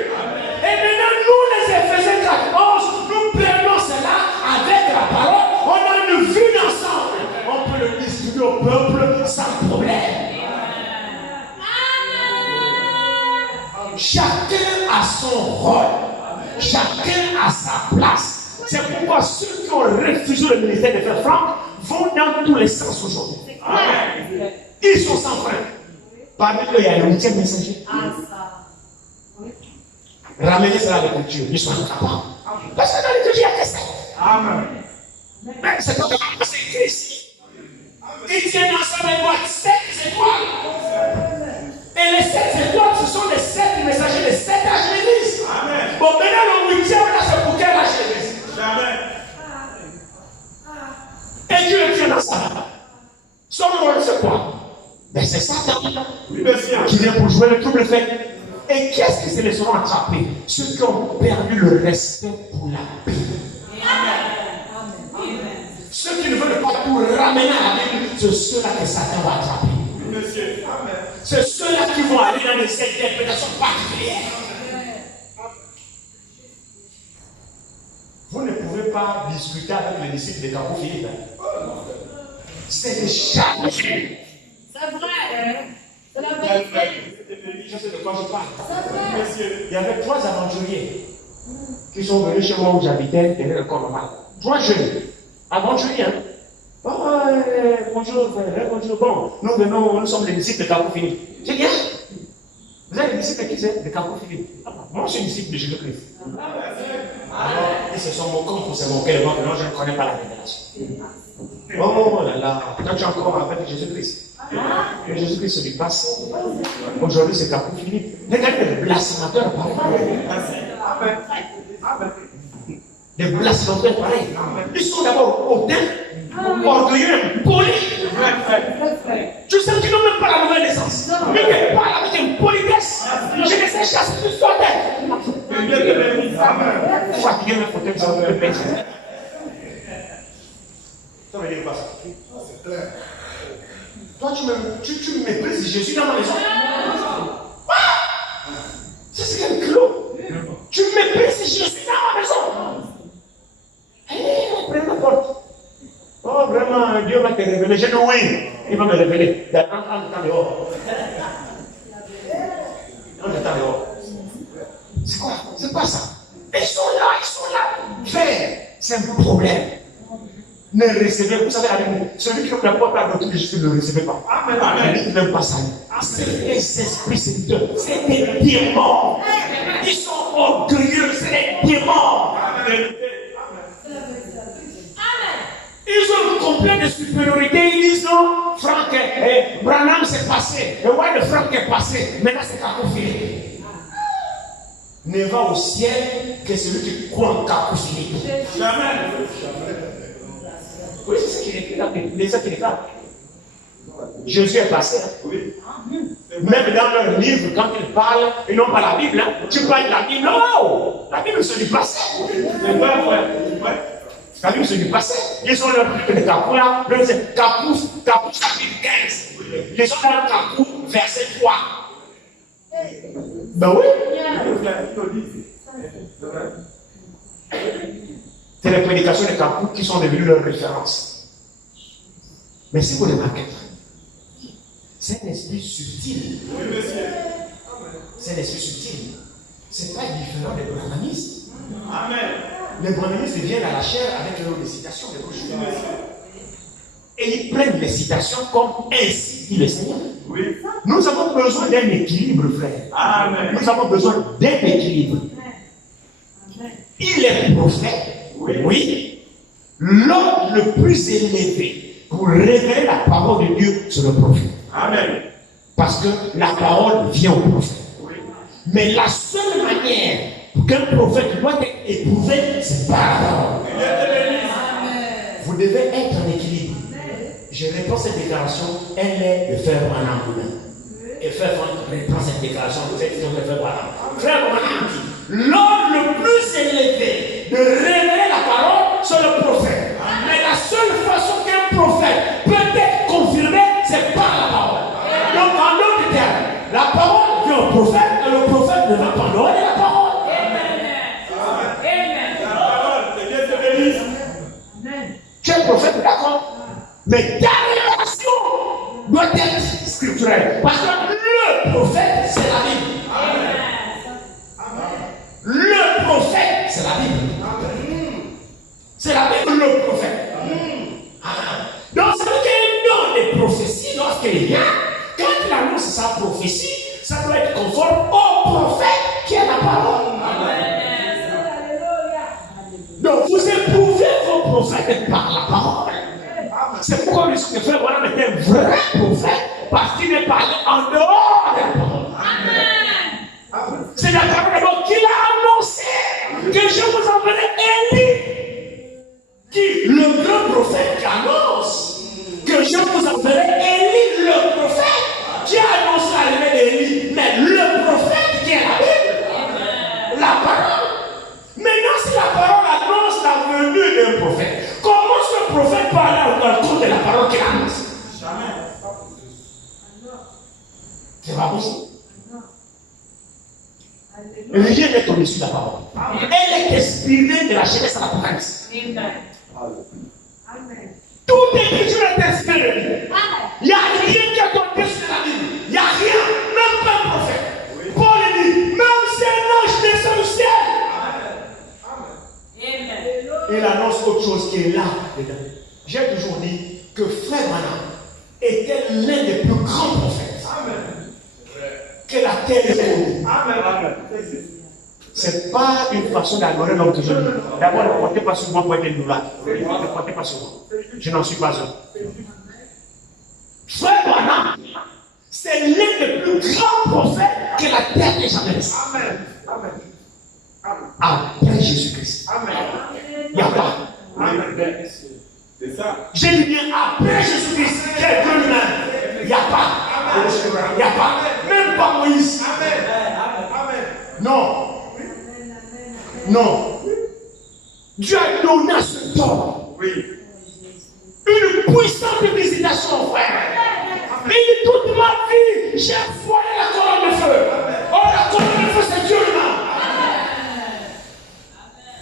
Et maintenant, nous, les Éphésiens 4:11, nous prenons cela avec la parole, on a une vue d'ensemble. On peut le distribuer au peuple sans problème. Chacun a son rôle, chacun a sa place. C'est pourquoi ceux qui ont refusé le ministère de Frère Franck vont dans tous les sens aujourd'hui. Ils sont sans frein. Parmi eux, il y a le 8e messager. Ramenez cela à l'écriture, ils sont capables. Parce que dans l'écriture, il y a que ça. Amen. Mais c'est comme c'est écrit ici. Ils tiennent ensemble les boîtes 7 étoiles. Et les 7 étoiles, ce sont les 7 messagers, les 7 âges de l'église. Bon, maintenant le 8e, là, c'est pour quel âge de l'église? Jamais. Et Dieu le tient dans ça. Somme Mais c'est Satan Oui, monsieur. qui vient pour jouer le double fait. Et qu'est-ce qui se laisseront attraper? Ceux qui ont perdu le respect pour la paix. Ceux qui ne veulent pas tout ramener à la Bible, c'est ceux-là que Satan va attraper. Oui, monsieur. Amen. C'est ceux-là qui vont aller dans des interprétations particulières. Vous ne pouvez pas discuter avec les disciples de Carrefour Philippe. C'est des chats. C'est vrai. C'est la vérité. Je sais de quoi je parle. C'est vrai. Monsieur. Il y avait 3 aventuriers qui sont venus chez moi où j'habitais, derrière le corps normal. 3 jeunes. Aventuriers. Hein? Oh, bonjour, frère, bonjour. Bon, nous sommes les disciples de Carrefour Philippe. J'ai dit, vous êtes les disciples de qui c'est? De Carrefour Philippe. Moi, je suis disciple de Jésus-Christ. Alors, ils se sont moqués pour se moquer de moi, que non, je ne connais pas la révélation. Oh là là, quand tu es encore avec Jésus-Christ. Et Jésus-Christ se lui passe. Aujourd'hui, c'est Carrefour Philippe. Regardez les blasphémateurs pareils. Des blasphémateurs pareils. Ils sont d'abord hautains, orgueilleux, polis. Tu sais qu'ils n'ont même pas la nouvelle naissance. Mais ils parlent avec une politesse. Je ne sais pas si tu sois fatigué, mais faut que ça me pèse. Ça veut dire quoi ça? C'est clair. Toi, tu me méprises Jésus dans ma maison. C'est ce qu'elle clôt. Tu me méprises Jésus dans ma maison. Prends la porte. Oh, vraiment, Dieu va te révéler. J'ai dit oui, il va me révéler. En dehors. En dehors. C'est quoi? C'est pas ça. Ils sont là. Frère, c'est un problème. Ne recevez, vous savez, celui qui ouvre la porte à notre Jésus ne le recevez pas. Amen. Il n'aime pas ça. C'est des esprits séducteurs. C'est des démons. Ils sont orgueilleux. C'est des démons. Ils ont un complexe de supériorité. Ils disent non, Franck, Branham s'est passé. Le roi de Franck est passé. Maintenant, c'est Carrefour Philippe. Ne va au ciel que celui qui croit en Carrefour Philippe. Jamais. Oui, c'est ce qu'il écrit là. C'est ça qu'il écrit là. Jésus est passé. Oui. Même dans leur livre, quand ils parlent, ils n'ont pas la Bible. Hein. Tu parles de la Bible. Non! La Bible, c'est du passé. C'est vrai, frère. La Bible, c'est du passé. Ils ont leur livre de Carrefour là. C'est Carrefour chapitre 15. Ils sont dans Carrefour, verset 3. Ben oui. C'est les prédications de Carrefour qui sont devenues leurs références. Mais si vous remarquez, c'est un esprit subtil. Oui, monsieur. C'est un esprit subtil. Ce n'est pas différent des brahmanistes. Amen. Les brahmanistes viennent à la chair avec leur citation de bouche. Et ils prennent les citations comme ainsi dit le Seigneur. Oui. Nous avons besoin d'un équilibre, frère. Amen. Nous avons besoin d'un équilibre. Il est prophète. Oui. L'homme le plus élevé pour révéler la parole de Dieu, c'est le prophète. Amen. Parce que la parole vient au prophète. Oui. Mais la seule manière pour qu'un prophète doit être éprouvé, c'est par la parole. Vous devez être en équilibre. Je réponds cette déclaration, elle est de faire un amour. Et faire reprend cette déclaration, vous êtes de faire un frère Branham dit, l'homme le plus élevé de révéler la parole, c'est le prophète. Mais la seule façon qu'un prophète peut être confirmé, c'est par la parole. Donc en d'autres termes, la parole vient au prophète et le prophète ne va pas donner la parole. La parole, c'est bien de bénir. Tu es prophète, d'accord? Mais ta révélation doit être scripturelle. Parce que le prophète, c'est la Bible. Le prophète, c'est la Bible. C'est la Bible, le prophète. Donc, ça veut dire un don de prophétie, lorsqu'il vient, quand il annonce sa prophétie, ça doit être conforme au prophète qui est la parole. Donc, vous éprouvez vos prophètes par la parole. C'est pourquoi le frère Branham est un vrai prophète, parce qu'il est parlé en dehors de la parole. C'est la parole d'abord qu'il a annoncé que je vous enverrai Élie. Qui, le grand prophète qui annonce que je vous enverrai Élie, le prophète. est au-dessus de la parole. Elle est inspirée de la Genèse à l'Apocalypse. Toute écriture est inspirée. Il n'y a rien qui est au-dessus de la Bible. Il n'y a rien, même pas un prophète. Paul dit, même si un ange descend du ciel, il annonce autre chose qui est là dedans. J'ai toujours dit que Frère Branham était l'un des plus grands prophètes que la terre ait connue. Ce n'est pas une façon d'adorer l'homme que je dis. D'abord, ne comptez pas sur moi pour être une douleur. Ne comptez pas sur moi. Je n'en suis pas un. Frère Branham, c'est l'un des plus grands prophètes que la terre ait jamais laissé. Après Jésus-Christ. Il n'y a pas. C'est ça. J'ai dit bien après Jésus-Christ, qui est Dieu lui-même. Il n'y a pas. Il n'y a pas. Même pas Moïse. Non. Non. Dieu a donné à ce temps une puissante visitation, frère. Il dit toute ma vie, j'ai voilé la colonne de feu. Oh, la colonne de feu, c'est Dieu lui-même.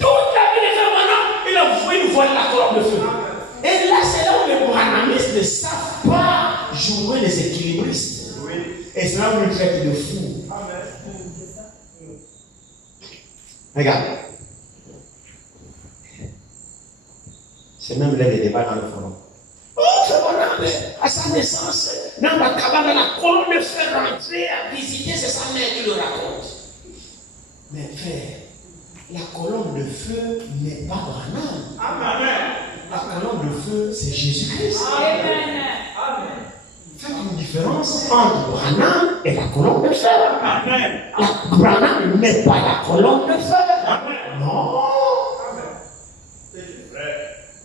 Toute la vie de Frère Branham, il a voué une voiler la colonne de feu. Et là, c'est là où les branhamistes ne savent pas jouer les équilibristes. Et c'est là où ils traitent de fous. Regarde. C'est même là les débats dans le forum. Oh, Frère Branham, à sa naissance, dans la cabane, la colonne de feu rentrée à visiter, c'est sa mère qui le raconte. Mais frère, la colonne de feu n'est pas Branham. Amen. La colonne de feu, c'est Jésus-Christ. Faites une différence entre Branham et la colonne de feu. Amen. Branham n'est pas la colonne de feu. Non.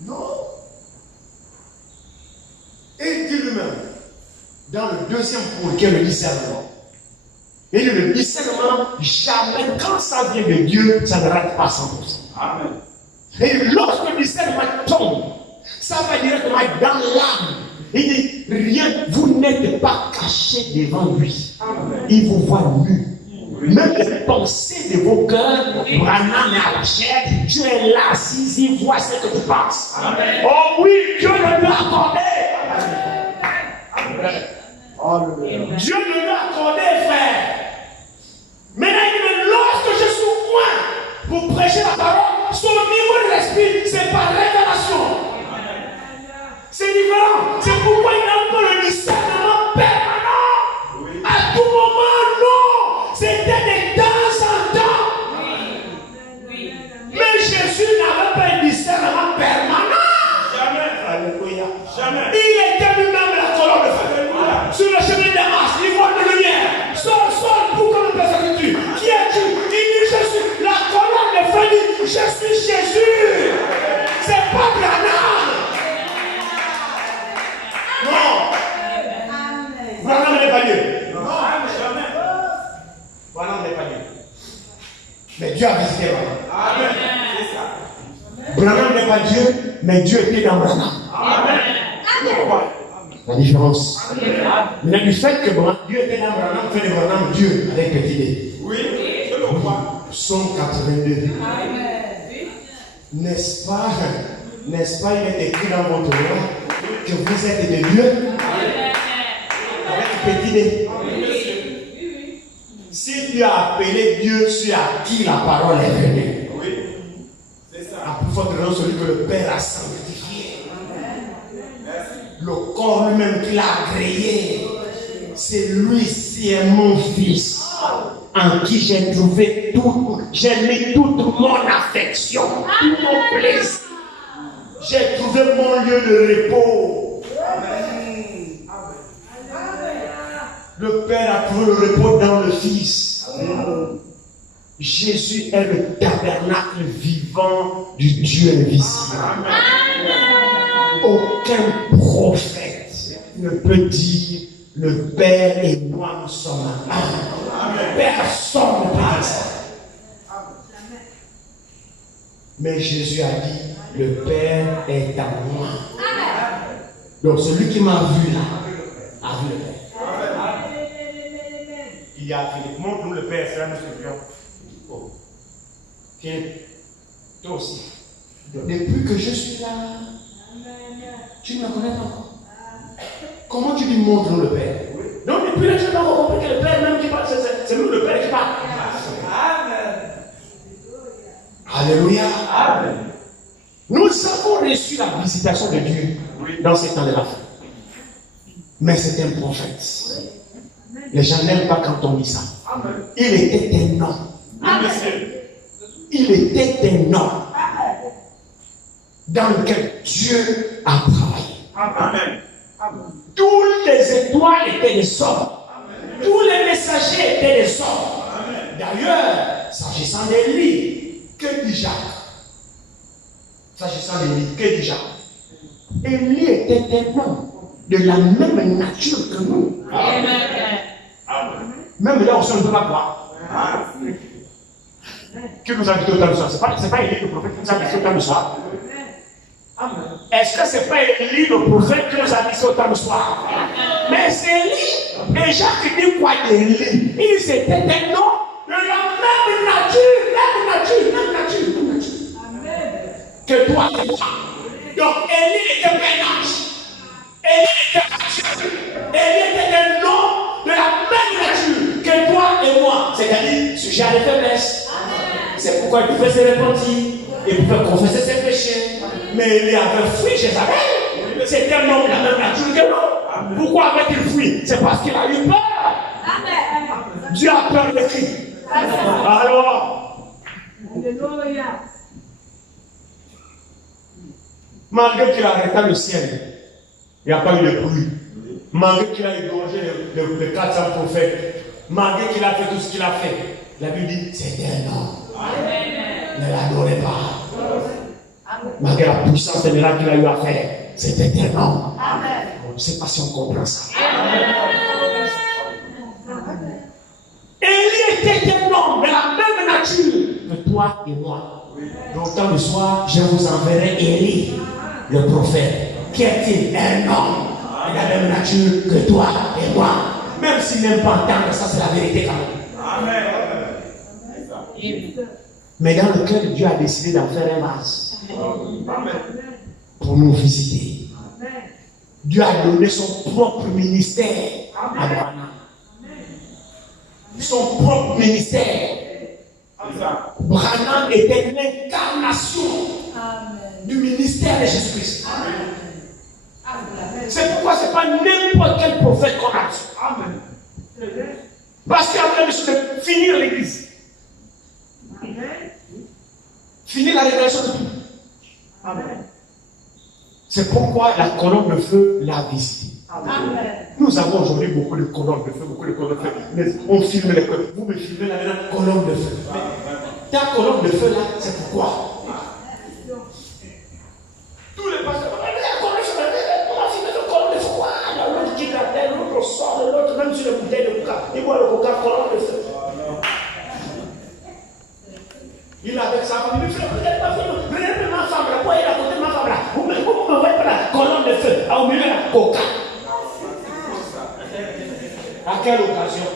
Non. Et il dit lui-même, dans le deuxième point, qui est le discernement. Et il dit le discernement, jamais, quand ça vient de Dieu, ça ne rate pas 100%. Amen. Et lorsque le discernement tombe, ça va directement être dans l'âme. Il dit, rien, vous n'êtes pas caché devant lui. Amen. Il vous voit nu. Même les pensées de vos cœurs, Branham est à la chair, Dieu est là, assis, il voit ce que tu penses. Amen. Oh oui, Dieu le lui a accordé. Dieu le lui a accordé, frère. Maintenant, il dit, mais lorsque je suis loin pour prêcher la parole, son niveau de l'esprit, c'est par révélation. C'est différent. C'est pourquoi il n'a pas le discernement permanent. À tout moment, non. C'était de temps en temps. Mais Jésus n'avait pas un discernement permanent. Jamais. Alléluia. Jamais. Il était lui-même la colonne de feu. Sur le chemin de Damas, il voit de lumière. Sors, pour comme une personne qui es-tu? Il dit, je suis la colonne de feu. Il dit, je suis Jésus. C'est pas Branham. Non. Branham n'est pas Dieu. Non, jamais. Branham n'est pas Dieu. Mais Dieu a visité Branham. Amen. C'est ça. Branham n'est pas Dieu, mais Dieu était dans Branham. Amen. La différence. Mais du fait que Dieu était dans Branham, fait de Branham Dieu avec petit D. Oui, je le vois. Psaume 82. N'est-ce pas, il est écrit dans votre loi que vous êtes des dieux avec petit D. Si Dieu a appelé Dieu, sur à qui la parole est venue. Oui, c'est ça. À plus forte raison, celui que le Père a sanctifié. Le corps lui-même qu'il a créé. C'est lui, c'est mon fils. En qui j'ai trouvé tout, j'ai mis toute mon affection, tout mon plaisir. J'ai trouvé mon lieu de repos. Le Père a trouvé le repos dans le Fils. Jésus est le tabernacle vivant du Dieu invisible. Aucun prophète ne peut dire le Père et moi nous sommes un. Personne ne peut dire ça. Mais Jésus a dit, le Père est à moi. Donc celui qui m'a vu là, a vu le Père. Il y a Philippe, montre-nous le Père, c'est là nous suivions. Oh. Tiens, toi aussi. Depuis que je suis là, tu ne me connais pas encore. Comment tu dis montre-nous le Père? Donc depuis là, tu n'as pas encore compris que le Père même qui parle, c'est nous le Père qui parle. Amen. Alléluia. Amen. Nous avons reçu la visitation de Dieu dans ces temps de la fin. Mais c'est un prophète. Les gens n'aiment pas quand on dit ça. Il était un homme. Il était un homme dans lequel Dieu a travaillé. Amen. Toutes les étoiles étaient des hommes. Tous les messagers étaient des hommes. D'ailleurs, s'agissant d'Élie, que dit Jacques? S'agissant d'Élie, que dit Jacques? Élie était un homme de la même nature que nous. Même là, on ne peut pas croire. Qui nous a dit autant de soir? Ce n'est pas Élie le prophète qui nous a dit autant de soir. Est-ce que ce n'est pas Élie le prophète qui nous a dit autant de soir? Mais c'est Élie. Et Jacques dit quoi d'Élie? Ils étaient un homme de la même nature. Que toi et moi. Donc Élie était un ange. Élie était un homme de la même nature que toi et moi. C'est-à-dire sujet à des faiblesses. C'est pourquoi il pouvait se repentir. Il pouvait confesser ses péchés. Mais Élie avait fui Jézabel. C'était un homme de la même nature que nous. Pourquoi avait-il fui? C'est parce qu'il a eu peur. Dieu a peur de qui? Alors, malgré qu'il arrêta le ciel, il n'y a pas eu de pluie. Malgré qu'il a égorgé les 400 prophètes, malgré qu'il a fait tout ce qu'il a fait, la Bible dit c'était un homme. Ne l'adorez pas. Malgré la puissance des miracles qu'il a eu à faire, c'était un homme. Je ne sais pas si on comprend ça. Élie était un homme de la même nature que toi et moi. Donc, tant le soir, je vous enverrai Élie, le prophète. Qui est-il? Un homme de la même nature que toi et moi. Même s'il n'aime pas entendre ça, c'est la vérité quand même. Amen. Mais dans lequel Dieu a décidé d'en faire un vase pour nous visiter. Dieu a donné son propre ministère à Branham. Son propre ministère. Branham était l'incarnation du ministère de Jésus-Christ. C'est pourquoi ce n'est pas n'importe quel prophète qu'on a reçu. Parce qu'il y a besoin de finir l'église. Finir la révélation de tout. C'est pourquoi la colonne de feu l'a visité. Nous avons aujourd'hui beaucoup de colonnes de feu, Mais on filme les colonnes. Vous me filmez là maintenant, colonne de feu. Mais ta colonne de feu là, c'est pourquoi? Tous les pasteurs, on va filmer une colonne de feu. L'autre qui la tête, l'autre sort de l'autre, même sur les bouteilles de coca. Il boit le coca, colonne de feu. Il a avec sa femme, il dit, frère, vous n'êtes pas venu, prenez ma femme là, pourquoi il est à côté de ma femme là? Vous me voyez pas la colonne de feu, au milieu de la coca. À quelle occasion?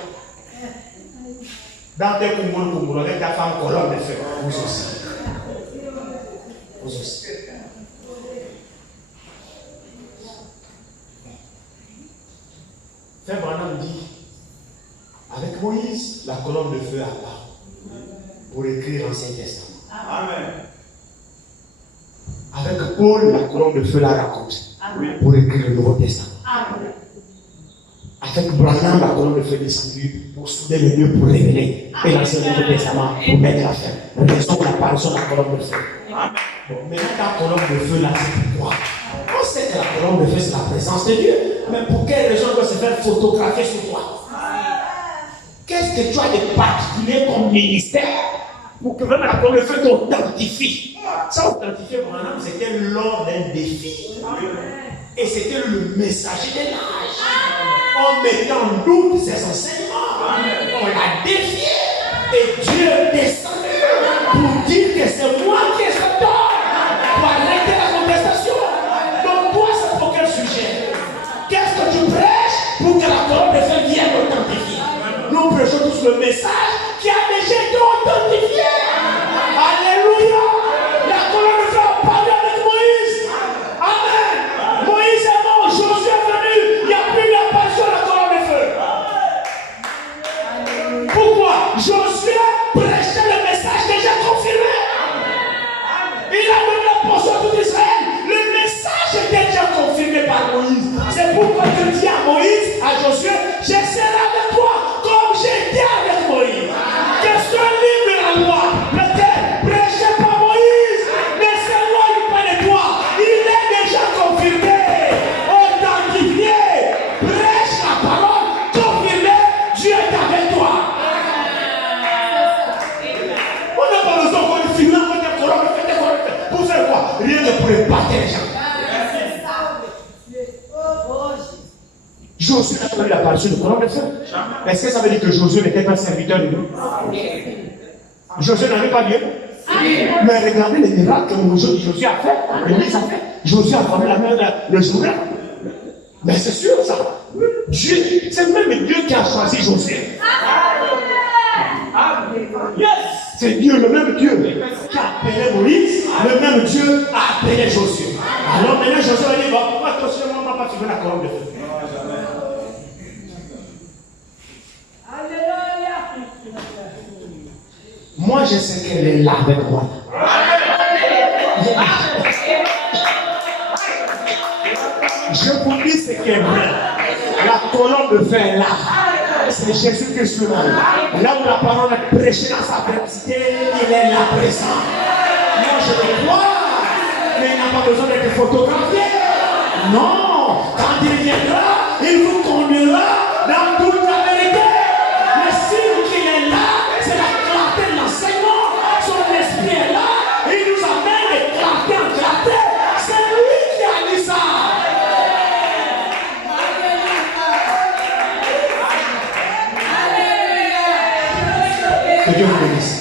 Dans tes Congo, avec ta femme colonne de feu, vous aussi. Vous aussi. Frère Branham dit, avec Moïse, la colonne de feu a part pour écrire l'Ancien Testament. Amen. Avec Paul, la colonne de feu la raconte pour écrire le Nouveau Testament. Amen. Avec Branham, la colonne de feu descendue pour souder les lieux pour révéler et l'Ancien Testament pour mettre la fin. Raison pour l'apparition de la colonne de feu. Donc, maintenant, ta colonne de feu là, c'est pourquoi? On sait que la colonne de feu, c'est la présence de Dieu. Mais pour quelle raison on doit se faire photographier sur toi? Qu'est-ce que tu as de particulier comme ministère pour que même la colonne de feu t'authentifie? Ça, authentifier Branham, c'était lors d'un défi. Et c'était le messager de l'âge. En mettant en doute ses enseignements, on l'a défié. Et Dieu est descendu pour dire que c'est moi qui ai ce tort, pour arrêter la contestation. Donc, toi, c'est pour quel sujet? Qu'est-ce que tu prêches pour que la colonne de feu vienne authentifier? Nous prêchons tous le message qui a déjà été authentifié. Alléluia. ne pourrait battre les gens. Josué n'a pas eu l'apparition de colombe de feu. Est-ce que ça veut dire que Josué n'était pas serviteur de Dieu? Josué n'avait pas Dieu. Mais regardez les miracles que Josué a fait. Moïse a fait. Josué a formé la main le Jourdain. Mais c'est sûr ça. Dieu, c'est même Dieu qui a choisi Josué. Yes. C'est Dieu, le même Dieu qui a appelé Moïse, le même Dieu a appelé Josué. Alors maintenant Josué va dire, bon, pourquoi toi seulement m'as pas trouvé la colombe de feu? Moi je sais qu'elle est là avec moi. Je vous dis ce qui est vrai. La colombe de feu est là. C'est Jésus-Christ là. Là où la parole est prêchée dans sa vérité, il est là présent. Moi je le vois, mais il n'a pas besoin d'être photographié. Non, quand il viendra, il vous conduira dans toute la vérité. Le signe qu'il est là, c'est la clarté de l'enseignement. Son esprit est là, il nous amène de clarté en clarté. C'est lui qui a dit ça. Que Dieu vous bénisse.